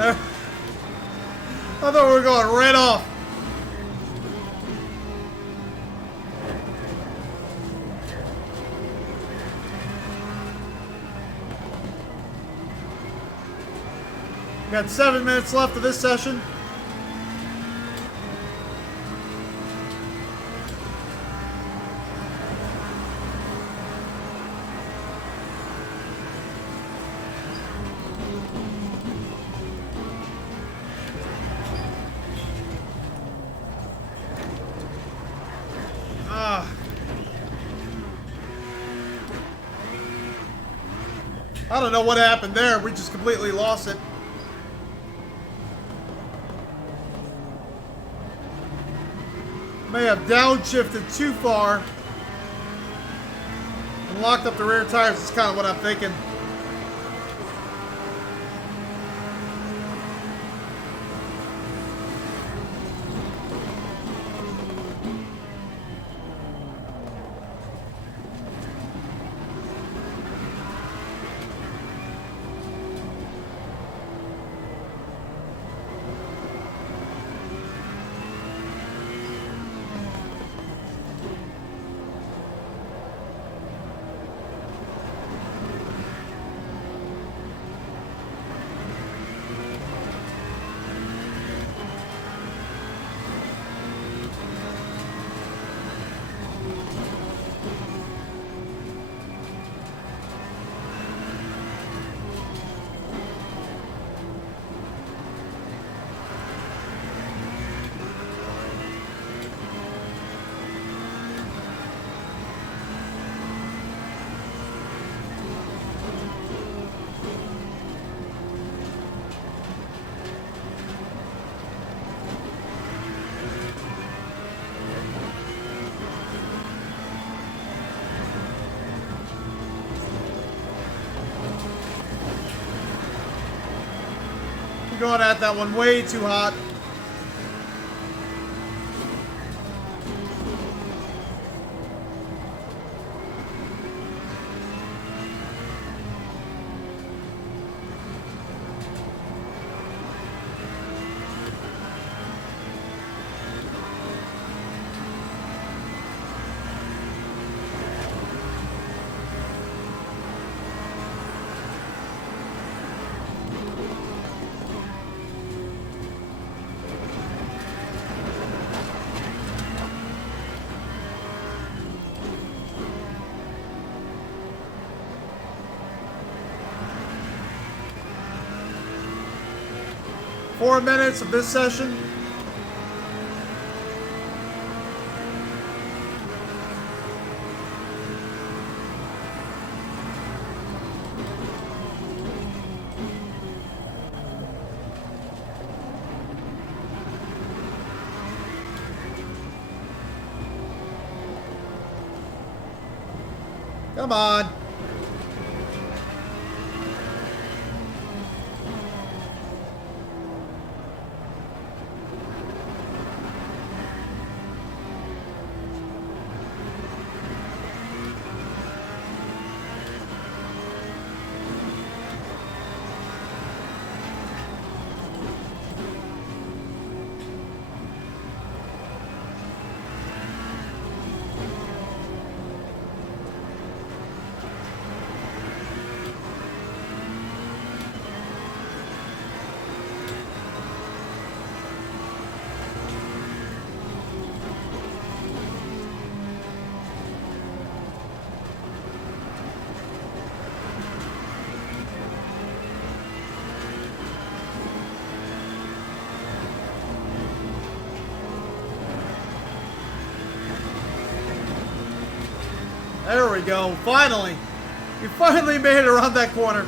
I thought we were going right off. Got 7 minutes left of this session. I don't know what happened there. We just completely lost it. May have downshifted too far and locked up the rear tires. That's kind of what I'm thinking. Going at that one way too hot. Four minutes of this session. Come on. There we go. Finally. We finally made it around that corner.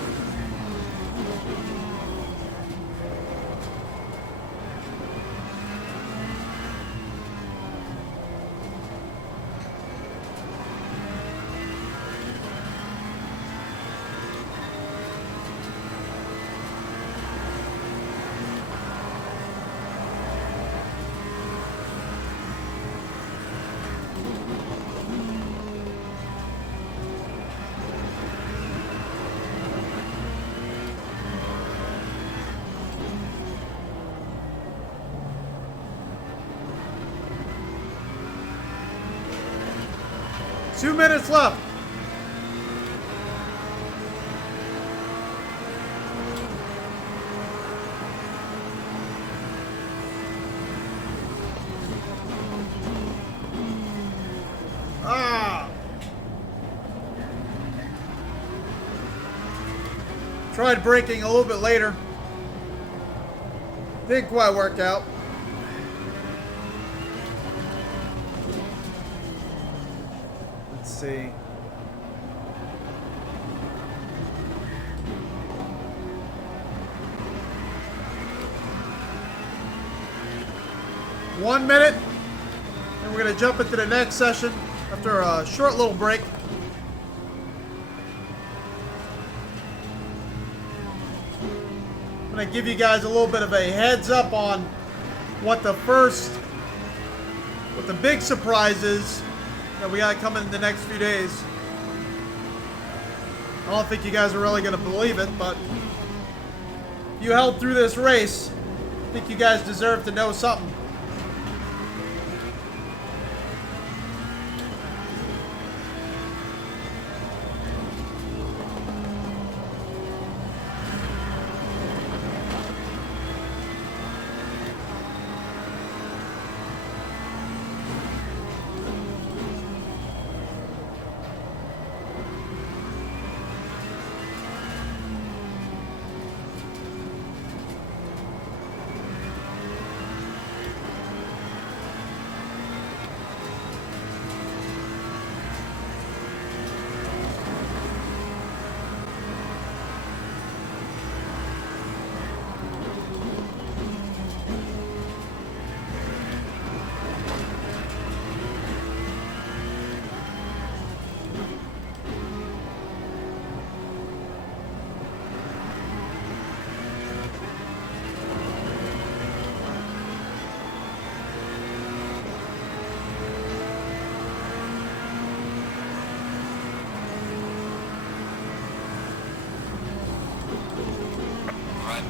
2 minutes left. Tried braking a little bit later. Didn't quite work out. Let's see. One minute, and we're going to jump into the next session after a short little break. I'm going to give you guys a little bit of a heads up on what the big surprise is that we got coming in the next few days. I don't think you guys are really going to believe it, but if you held through this race, I think you guys deserve to know something.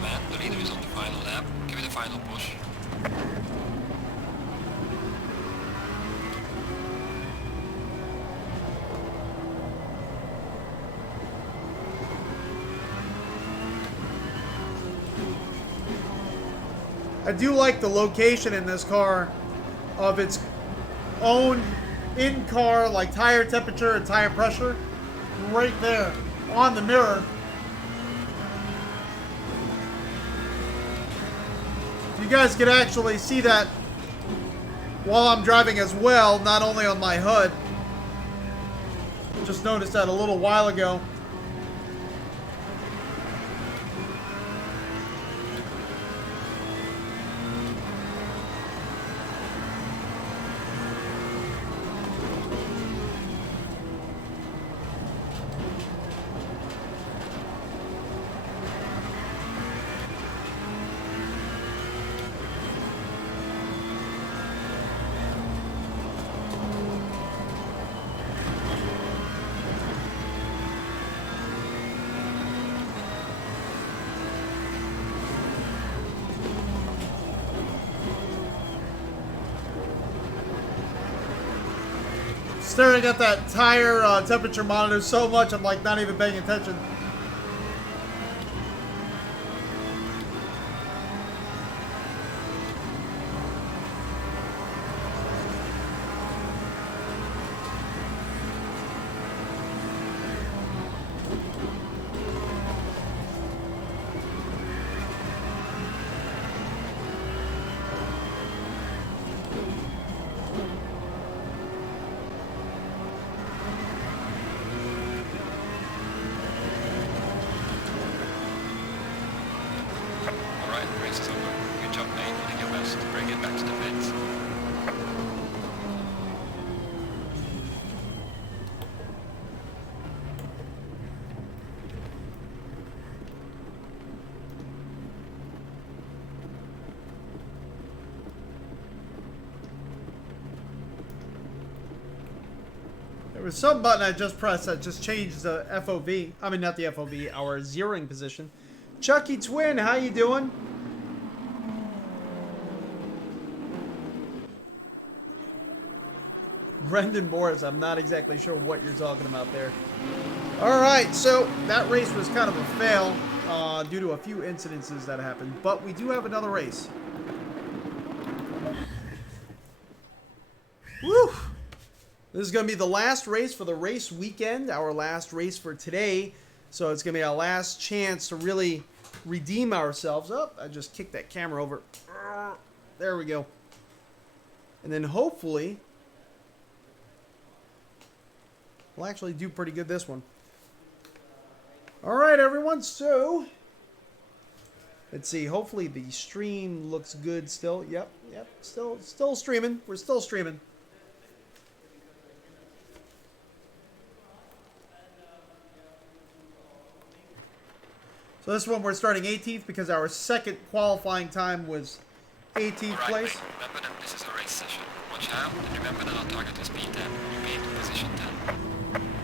Man, the leader is on the final lap. Give it a final push. I do like the location in this car of its own in-car like tire temperature and tire pressure right there on the mirror. You guys can actually see that while I'm driving as well, not only on my HUD. Just noticed that a little while ago. Staring at that tire temperature monitor so much, I'm like not even paying attention. There was some button I just pressed that just changed the FOV. I mean, not the FOV, our zeroing position. Chucky Twin, how you doing? Brendan Morris, I'm not exactly sure what you're talking about there. Alright, so that race was kind of a fail due to a few incidences that happened. But we do have another race. Woo! This is going to be the last race for the race weekend, our last race for today. So it's going to be our last chance to really redeem ourselves. Oh, I just kicked that camera over. There we go. And then hopefully, we'll actually do pretty good this one. All right, everyone. So, let's see. Hopefully the stream looks good still. Yep. Still streaming. We're still streaming. So this one we're starting 18th because our second qualifying time was 18th place. Remember that this is a race session. Watch out, and remember that our target is P10. You be in position 10.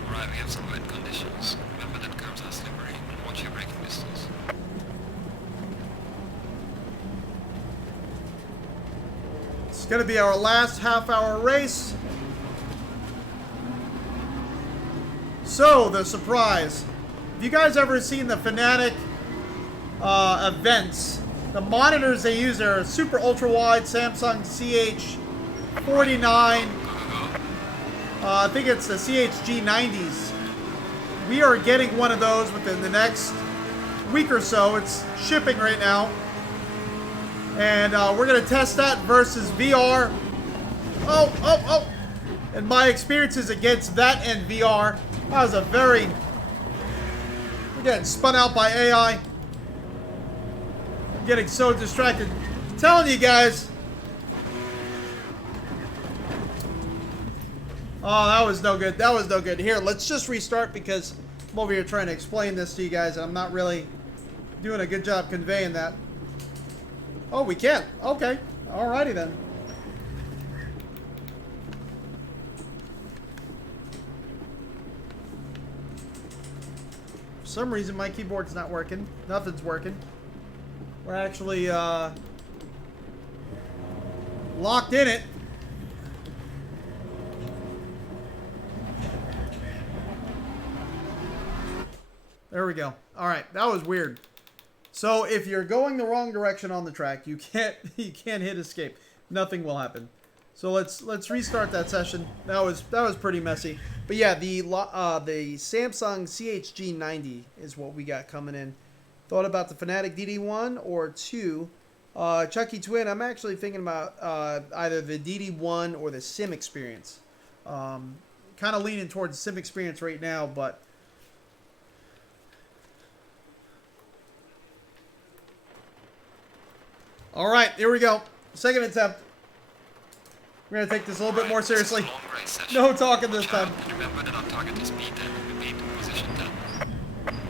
Alright, we have some wet conditions. Remember that curves are slippery, and watch your braking distance. It's going to be our last half-hour race. So, the surprise. Have you guys ever seen the Fanatec events? The monitors they use are super ultra wide Samsung CH49. I think it's the CHG90s. We are getting one of those within the next week or so. It's shipping right now. And we're going to test that versus VR. Oh. And my experiences against that and VR. That was a very... We're getting spun out by AI. I'm getting so distracted. I'm telling you guys. Oh, that was no good. That was no good. Here, let's just restart because I'm over here trying to explain this to you guys. And I'm not really doing a good job conveying that. Oh, we can. Okay. Alrighty then. For some reason, my keyboard's not working. Nothing's working. We're actually locked in it. There we go. All right, that was weird. So if you're going the wrong direction on the track, you can't hit escape. Nothing will happen. So let's restart that session. That was pretty messy. But yeah, the Samsung CHG90 is what we got coming in. Thought about the Fanatec DD1 or 2. Chucky Twin, I'm actually thinking about either the DD1 or the Sim Experience. Kind of leaning towards the Sim Experience right now, but... All right, here we go. Second attempt. We're going to take this a little bit more seriously. No talking this time. Remember that our target is P10. We be in position 10.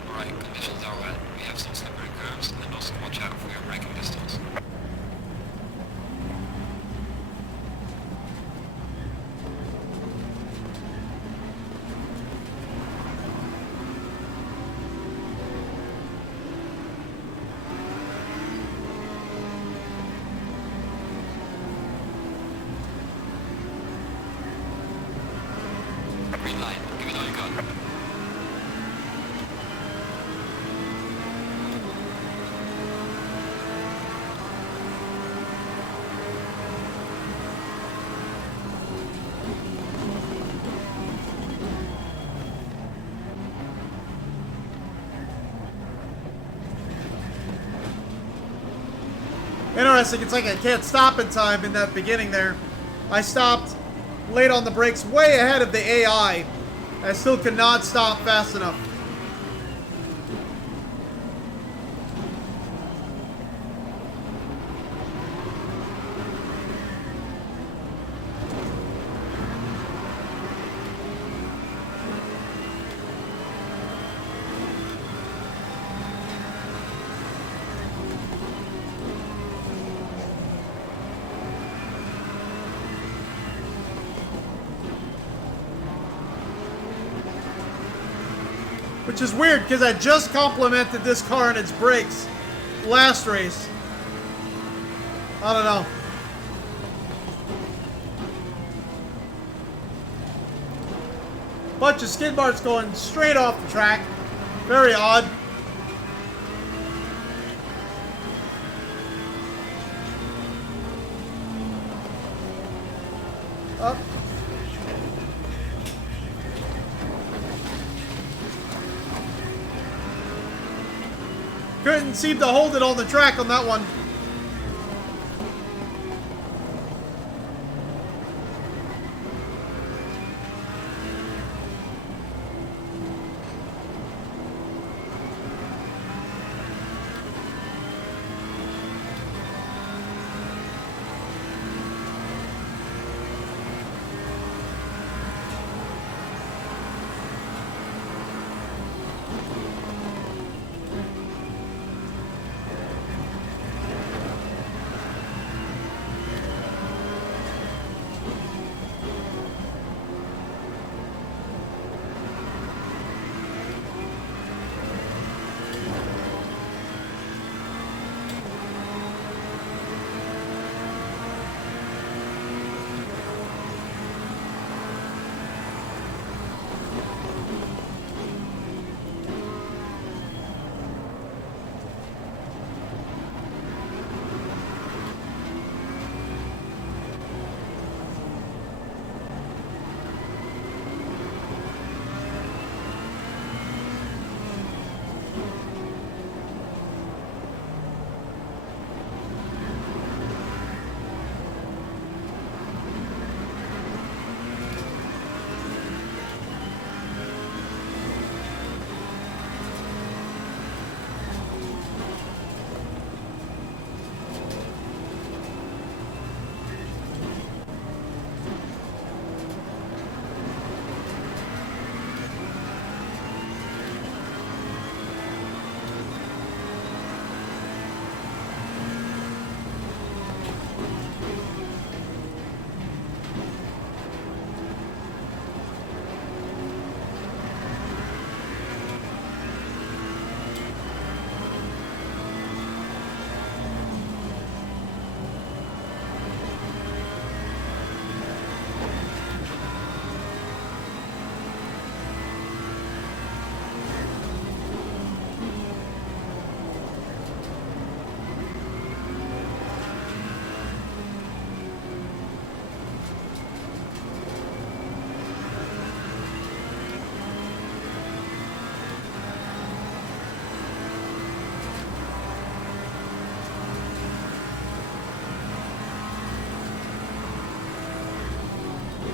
Alright, conditions are wet. We have some slippery curves, and also watch out for your braking distance. Green light, give it all you got. Interesting, it's like I can't stop in time in that beginning there. I stopped late on the brakes, way ahead of the AI. I still could not stop fast enough. Which is weird because I just complimented this car and its brakes last race. I don't know. Bunch of skid marks going straight off the track. Very odd. Up. Couldn't seem to hold it on the track on that one.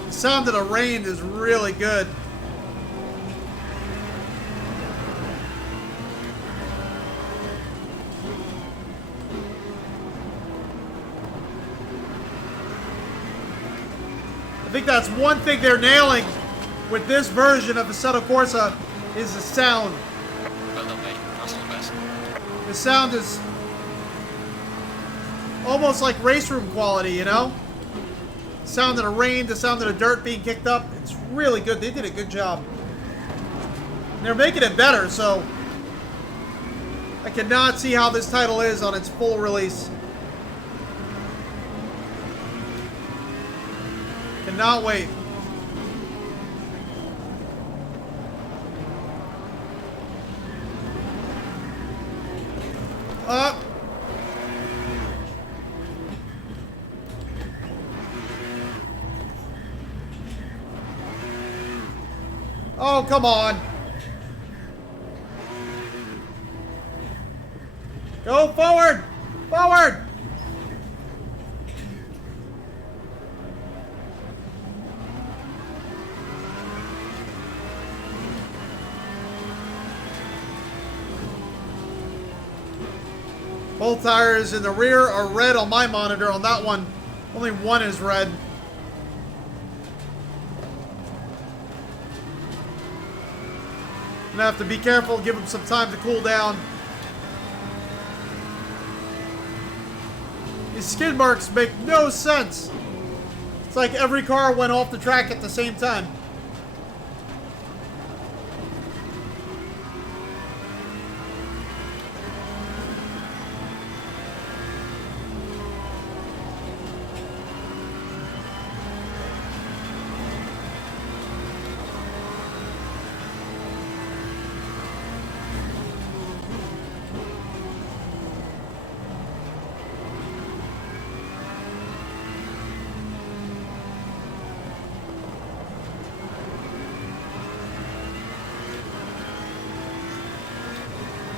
The sound of the rain is really good. I think that's one thing they're nailing with this version of Assetto Corsa is the sound. Well done, mate. Personal best. The sound is almost like race room quality, you know? The sound of the rain, the sound of the dirt being kicked up. It's really good. They did a good job. And they're making it better, so I cannot see how this title is on its full release. Cannot wait. Up. Oh, come on. Go forward! Forward! Both tires in the rear are red on my monitor. On that one, only one is red. Gonna have to be careful, give them some time to cool down. These skid marks make no sense. It's like every car went off the track at the same time.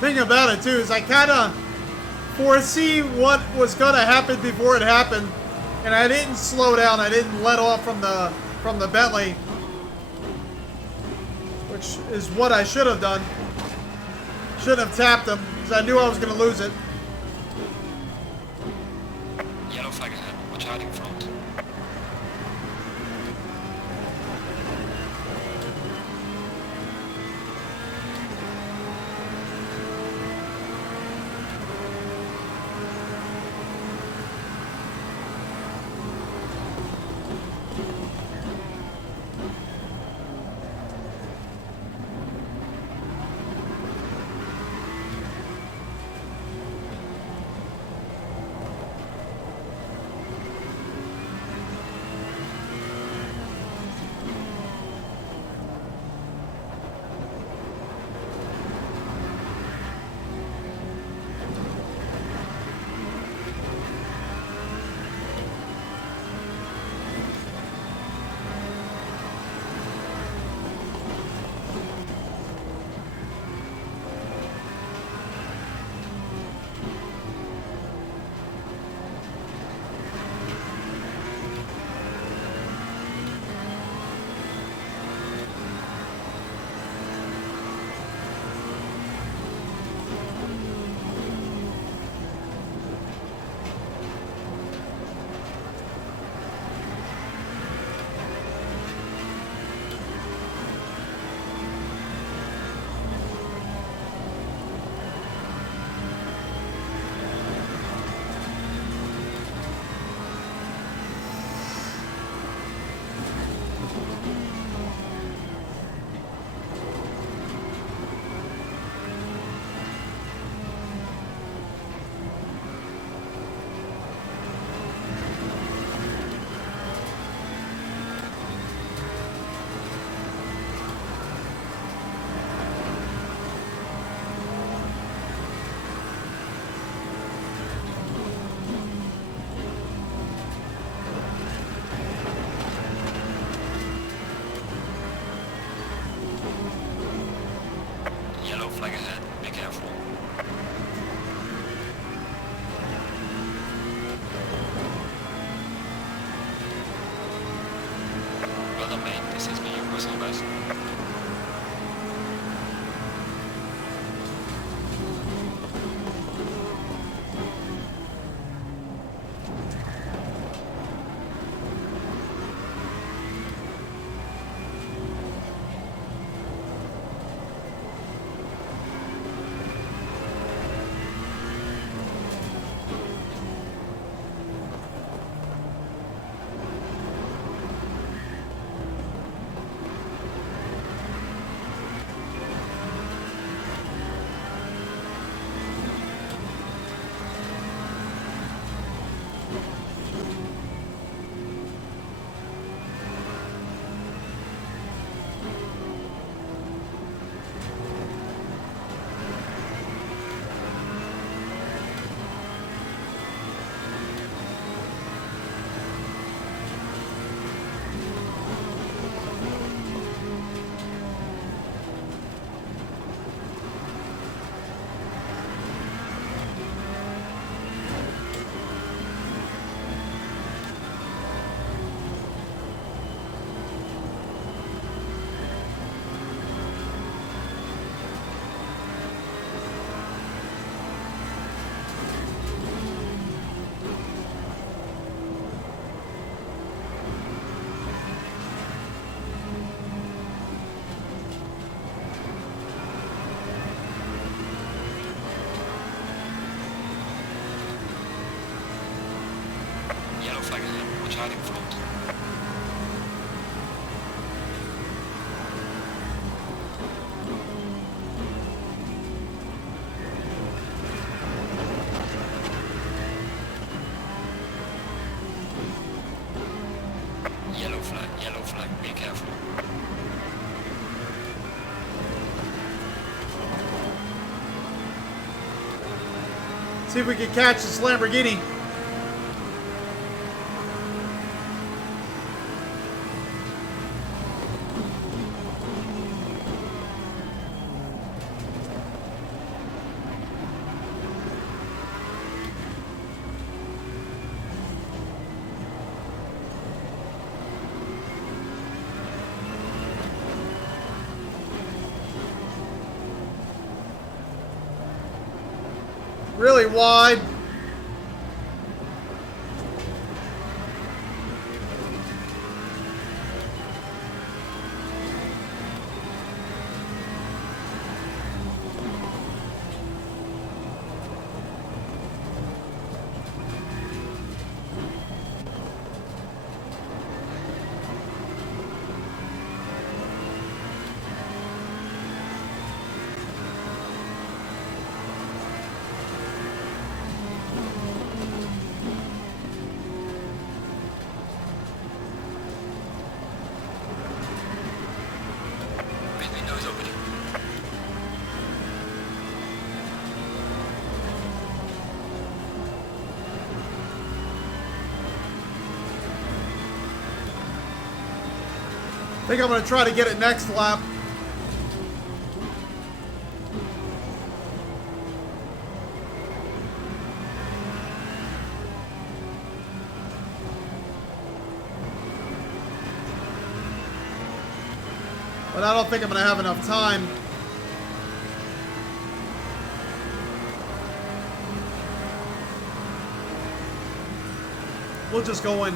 thing about it too is I kind of foresee what was gonna happen before it happened, and I didn't slow down. I didn't let off from the Bentley, which is what I should have done. Shouldn't have tapped him because I knew I was gonna lose it. Yellow flag ahead. Watch out in front. Yellow flag ahead. Be careful. Well done, mate. This has been your personal best. Yellow flag ahead. Watch out in front. Yellow flag. Be careful. See if we can catch this Lamborghini. Really wide. I think I'm going to try to get it next lap. But I don't think I'm going to have enough time. We'll just go in.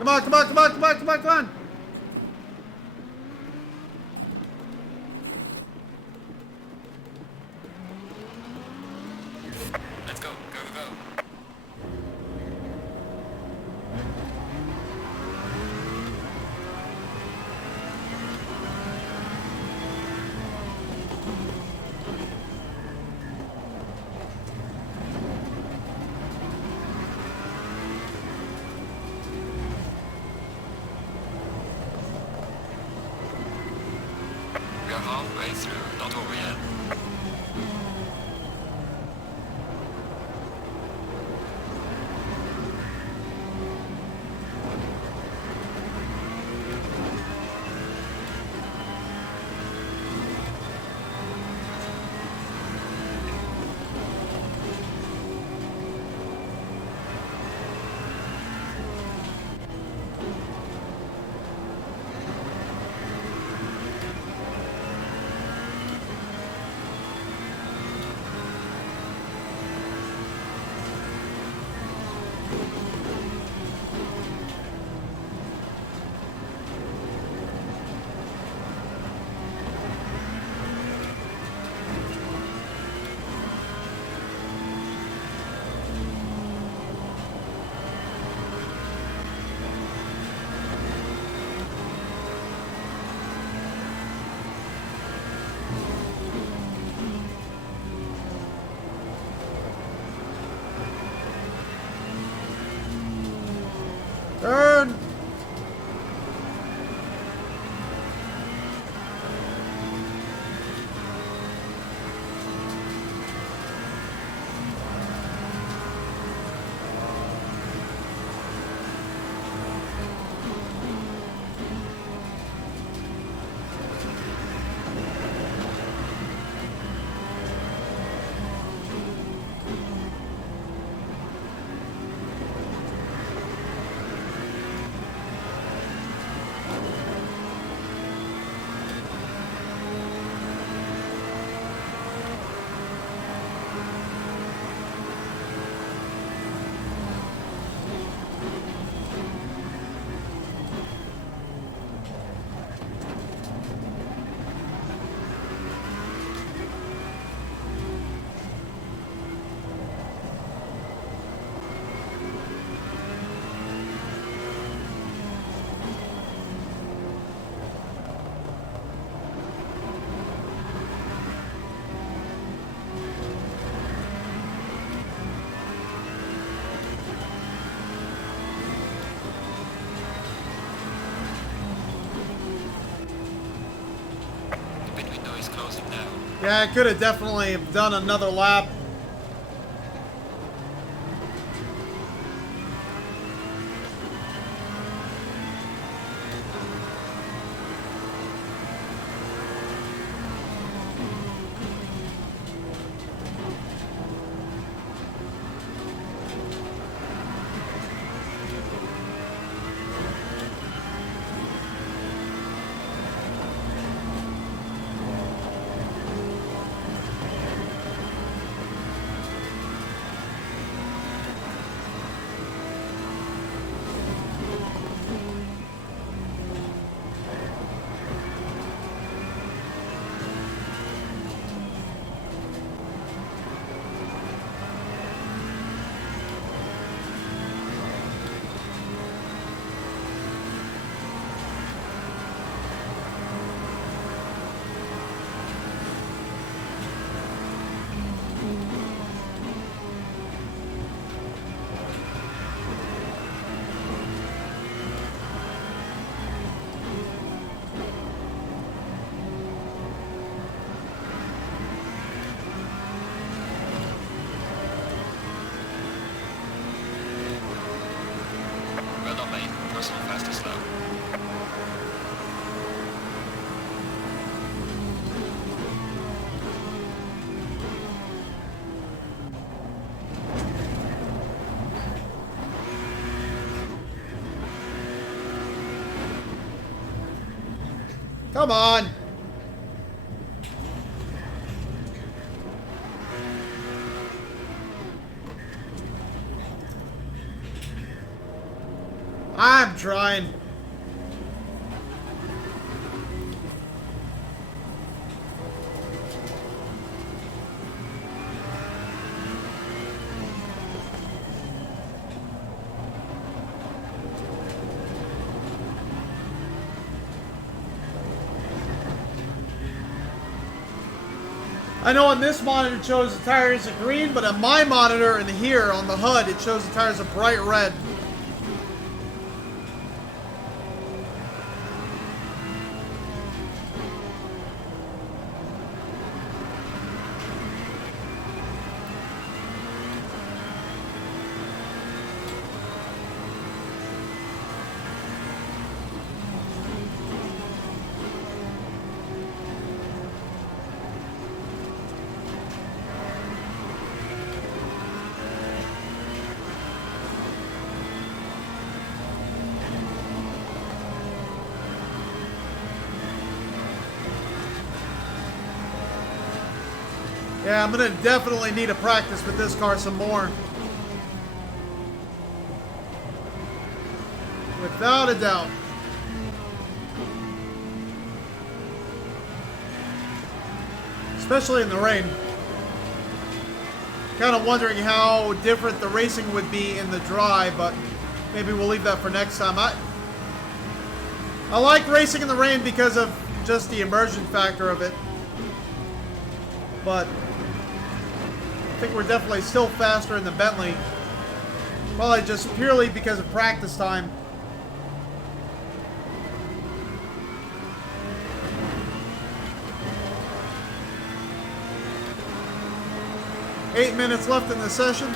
Come on, come on, come on, come on, come on, come on. Let's go, go, go, go. We are halfway through, not over yet. Yeah, I could have definitely done another lap. Well done, mate. Personal fastest lap. Come on. I'm trying. I know on this monitor it shows the tires are green, but on my monitor and here on the HUD it shows the tires are bright red. Yeah, I'm gonna definitely need to practice with this car some more. Without a doubt. Especially in the rain. Kind of wondering how different the racing would be in the dry, but maybe we'll leave that for next time. I like racing in the rain because of just the immersion factor of it. But I think we're definitely still faster in the Bentley. Probably just purely because of practice time. Eight minutes left in the session.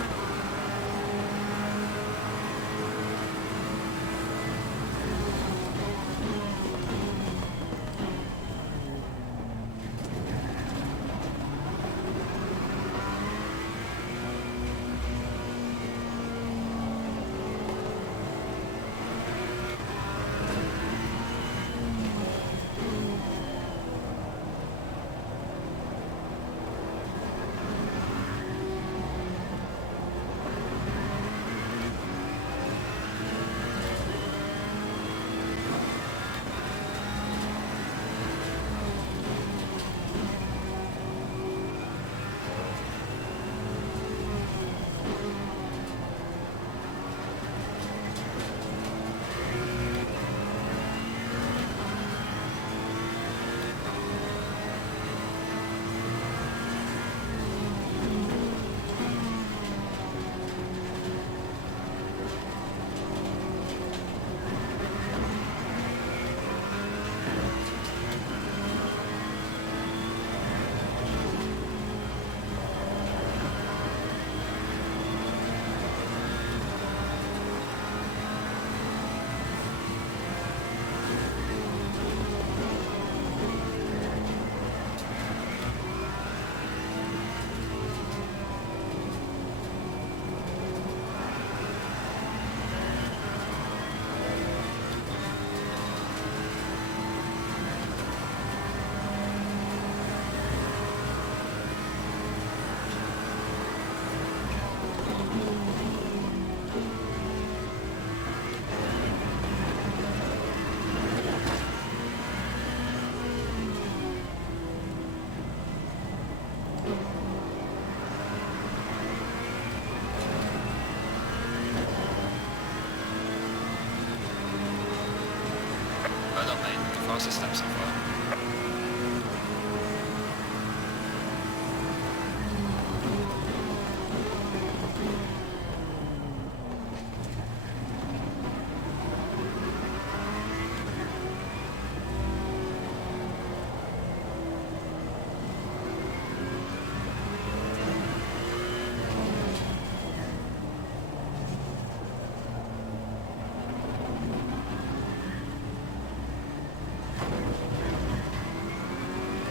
How's the step so far?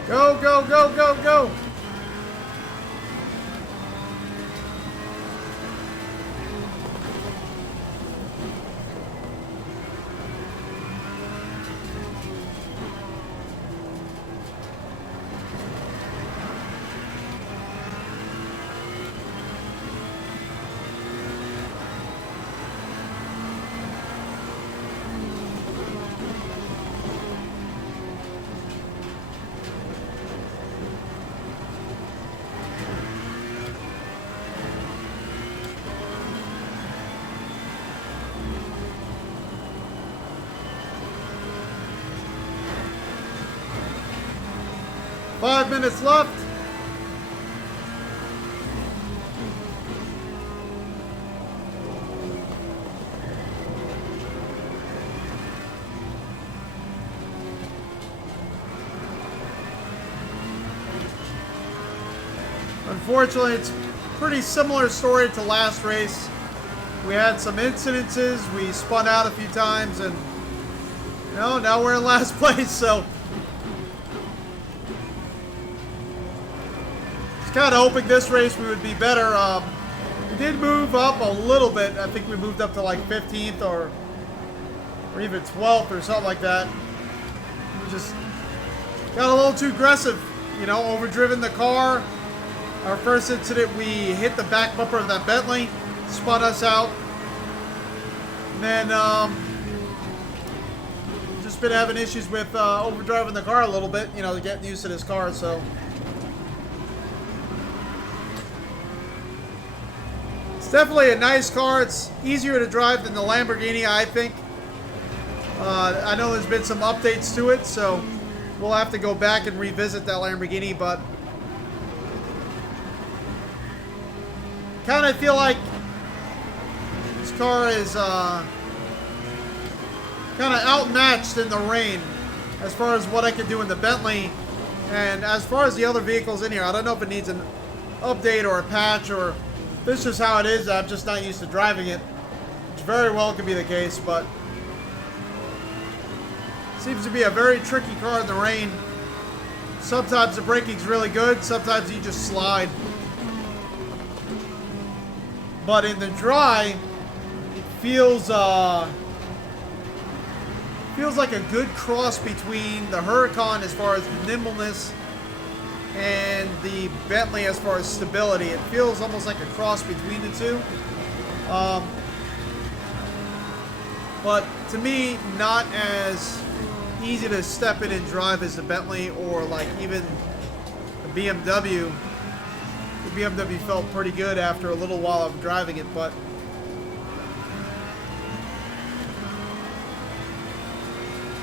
Go, go, go, go, go! Five minutes left. Unfortunately, it's a pretty similar story to last race. We had some incidences, we spun out a few times, and you know, now we're in last place, so kind of hoping this race we would be better. We did move up a little bit. I think we moved up to like 15th or even 12th or something like that. We just got a little too aggressive, you know, overdriven the car. Our first incident, we hit the back bumper of that Bentley, spun us out. And then just been having issues with overdriving the car a little bit, you know, getting used to this car, so. Definitely a nice car. It's easier to drive than the Lamborghini, I think. I know there's been some updates to it, so we'll have to go back and revisit that Lamborghini, but kind of feel like this car is kind of outmatched in the rain as far as what I can do in the Bentley. And as far as the other vehicles in here, I don't know if it needs an update or a patch, or this is how it is. I'm just not used to driving it, which very well could be the case, but seems to be a very tricky car in the rain. Sometimes the braking's really good, sometimes you just slide. But in the dry, it feels like a good cross between the Huracan as far as the nimbleness and the Bentley as far as stability. It feels almost like a cross between the two. But to me, not as easy to step in and drive as the Bentley or like even the BMW. The BMW felt pretty good after a little while of driving it, but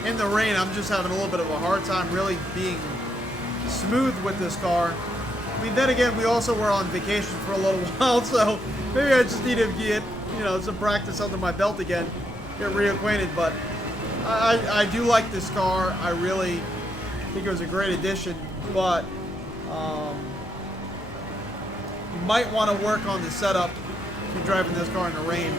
in the rain, I'm just having a little bit of a hard time really being smooth with this car. I mean, then again, we also were on vacation for a little while, so maybe I just need to get, you know, some practice under my belt again, get reacquainted. But I do like this car. I really think it was a great addition, but you might want to work on the setup if you're driving this car in the rain.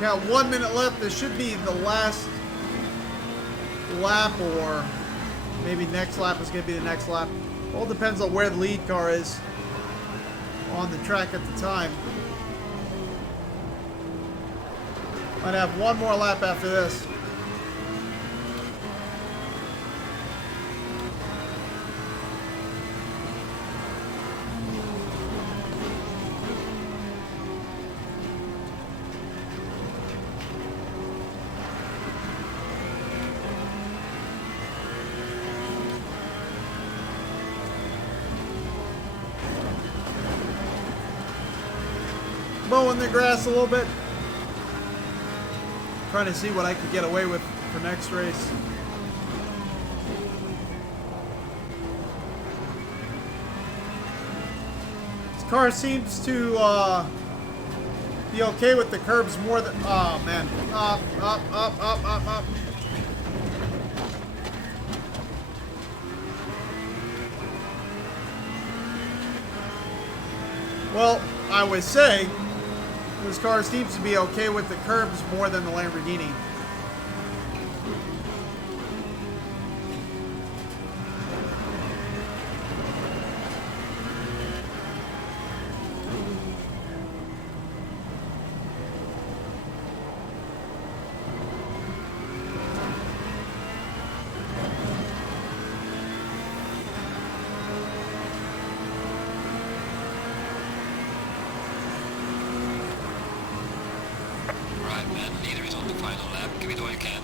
Got 1 minute left. This should be the last lap, or maybe next lap is going to be the next lap. All depends on where the lead car is on the track at the time. Might have one more lap after this. Mowing the grass a little bit. Trying to see what I could get away with for next race. This car seems to be okay with the curbs more than... Oh, man. Up, up, up, up, up, up. Well, I was saying... This car seems to be okay with the curbs more than the Lamborghini. Leader is on the final lap. Give it all you can.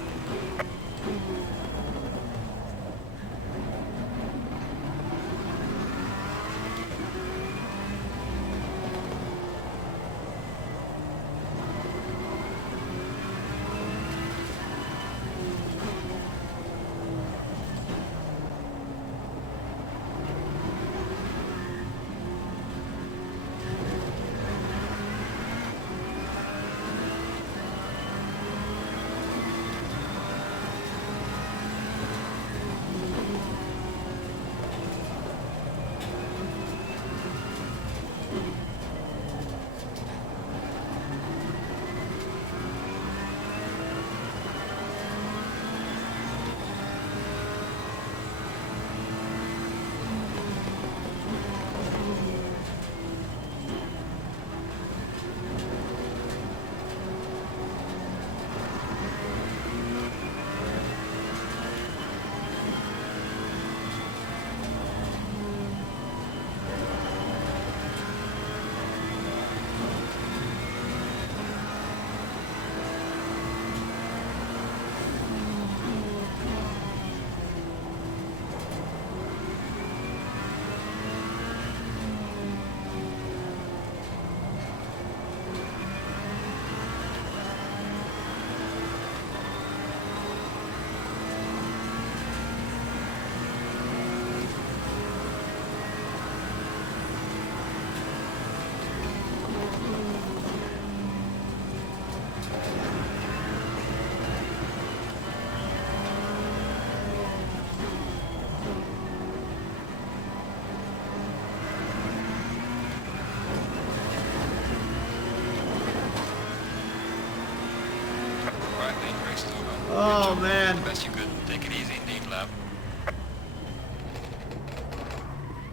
Oh, man. Best you could. Take it easy indeed, lap.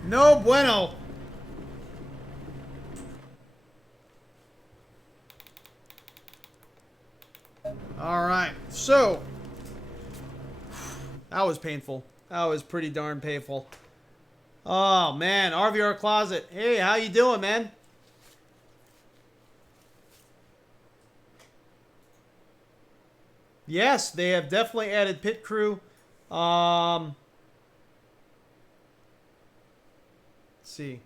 No bueno. All right. So, that was painful. That was pretty darn painful. Oh, man. RVR Closet. Hey, how you doing, man? Yes, they have definitely added pit crew. Let's see.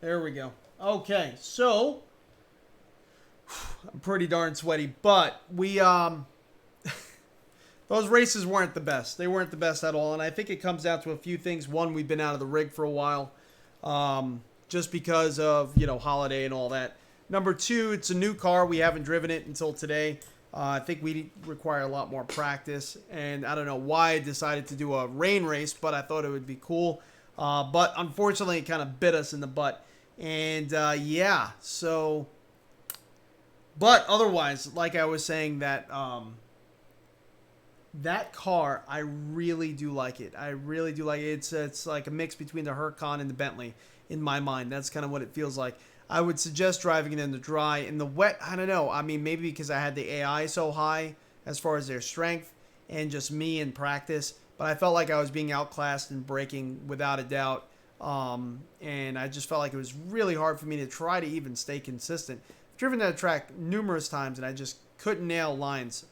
There we go. Okay, so I'm pretty darn sweaty, but we those races weren't the best. They weren't the best at all, and I think it comes down to a few things. One, we've been out of the rig for a while. Just because of, you know, holiday and all that. Number two, it's a new car. We haven't driven it until today. I think we require a lot more practice. And I don't know why I decided to do a rain race, but I thought it would be cool. But unfortunately, it kind of bit us in the butt. And yeah, so... But otherwise, like I was saying, that that car, I really do like it. I really do like it. It's like a mix between the Huracan and the Bentley. in my mind. That's kind of what it feels like. I would suggest driving it in the dry. In the wet, I don't know. I mean, maybe because I had the AI so high as far as their strength and just me in practice, but I felt like I was being outclassed in braking without a doubt. And I just felt like it was really hard for me to try to even stay consistent. I've driven that track numerous times and I just couldn't nail lines.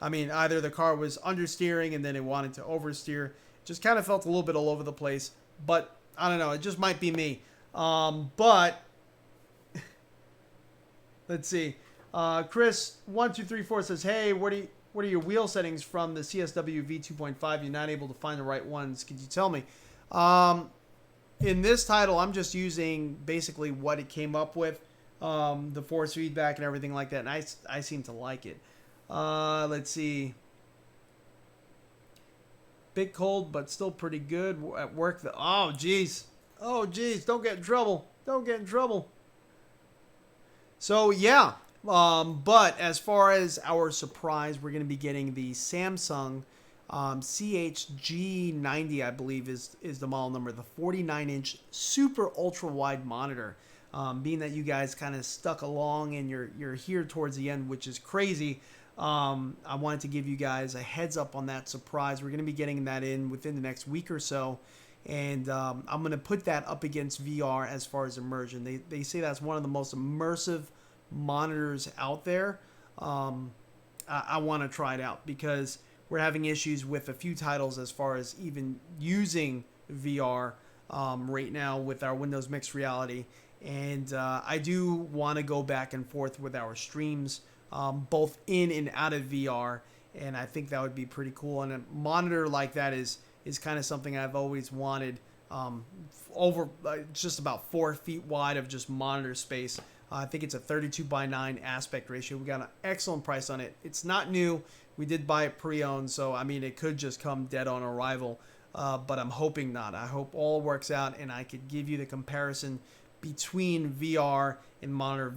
I mean, either the car was understeering and then it wanted to oversteer. Just kind of felt a little bit all over the place. But I don't know. It just might be me. But let's see. Chris1234 says, "Hey, what are your wheel settings from the CSW V2.5? You're not able to find the right ones. Could you tell me?" In this title, I'm just using basically what it came up with, the force feedback and everything like that, and I seem to like it. Let's see. Bit cold, but still pretty good at work. Oh, jeez. Oh, jeez. Don't get in trouble. Don't get in trouble. So, yeah. But as far as our surprise, we're going to be getting the Samsung CHG90, I believe is the model number, the 49-inch super ultra wide monitor. Being that you guys kind of stuck along and you're here towards the end, which is crazy, I wanted to give you guys a heads up on that surprise. We're going to be getting that in within the next week or so, and I'm going to put that up against VR as far as immersion. They say that's one of the most immersive monitors out there. I want to try it out because we're having issues with a few titles as far as even using VR right now with our Windows Mixed Reality. And I do want to go back and forth with our streams, both in and out of VR. And I think that would be pretty cool. And a monitor like that is kind of something I've always wanted. Over just about 4 feet wide of just monitor space. I think it's a 32:9 aspect ratio. We got an excellent price on it. It's not new. We did buy it pre-owned, so I mean it could just come dead on arrival. But I'm hoping not. I hope all works out and I could give you the comparison between VR and monitor.